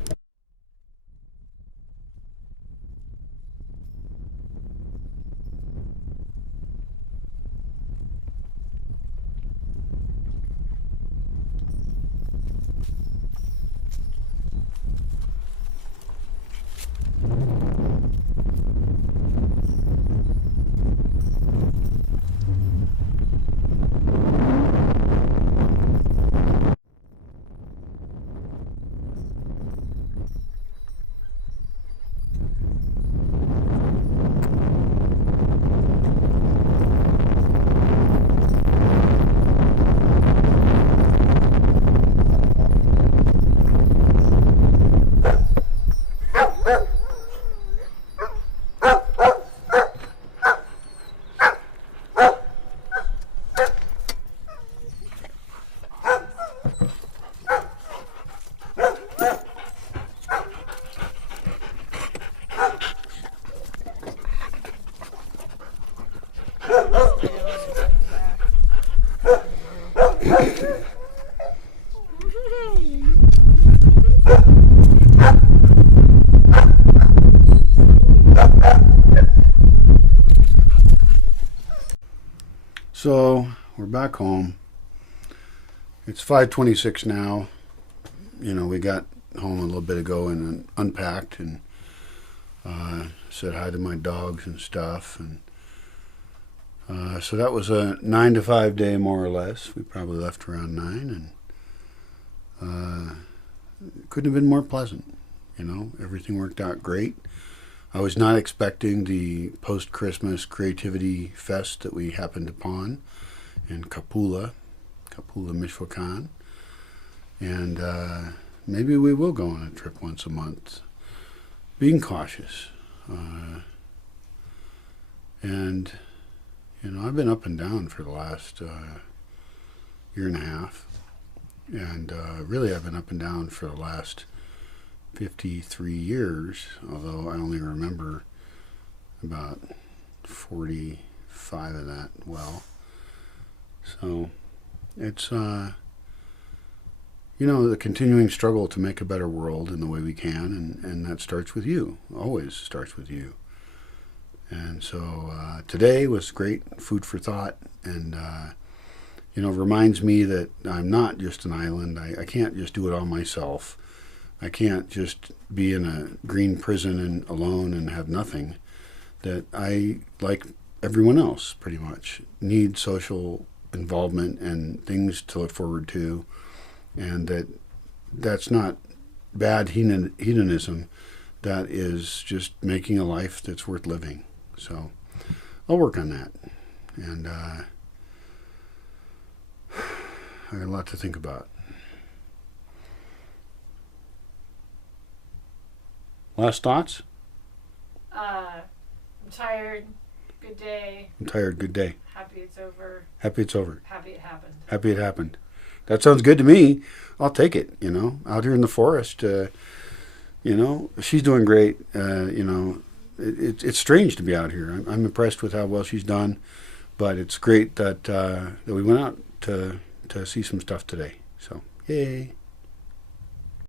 So we're back home. It's 5:26 now. You know, we got home a little bit ago and unpacked and said hi to my dogs and stuff. And so that was a 9 to 5 day, more or less. We probably left around 9, and couldn't have been more pleasant. You know, everything worked out great. I was not expecting the post-Christmas creativity fest that we happened upon in Capula, Michoacan. And maybe we will go on a trip once a month, being cautious. And, you know, I've been up and down for the last year and a half. And really I've been up and down for the last 53 years, although I only remember about 45 of that well. So it's, you know, the continuing struggle to make a better world in the way we can, and that starts with you, always starts with you. And so today was great food for thought, and, you know, reminds me that I'm not just an island. I can't just do it all myself. I can't just be in a green prison and alone and have nothing. That I, like everyone else pretty much, need social involvement and things to look forward to, and that's not bad hedonism. That is just making a life that's worth living. So I'll work on that. And I got a lot to think about. Last thoughts? I'm tired. Good day. I'm tired. Good day. Happy it's over. Happy it's over. Happy it happened. Happy it happened. That sounds good to me. I'll take it, you know. Out here in the forest, you know, she's doing great. You know, it's strange to be out here. I'm impressed with how well she's done, but it's great that we went out to see some stuff today. So, yay.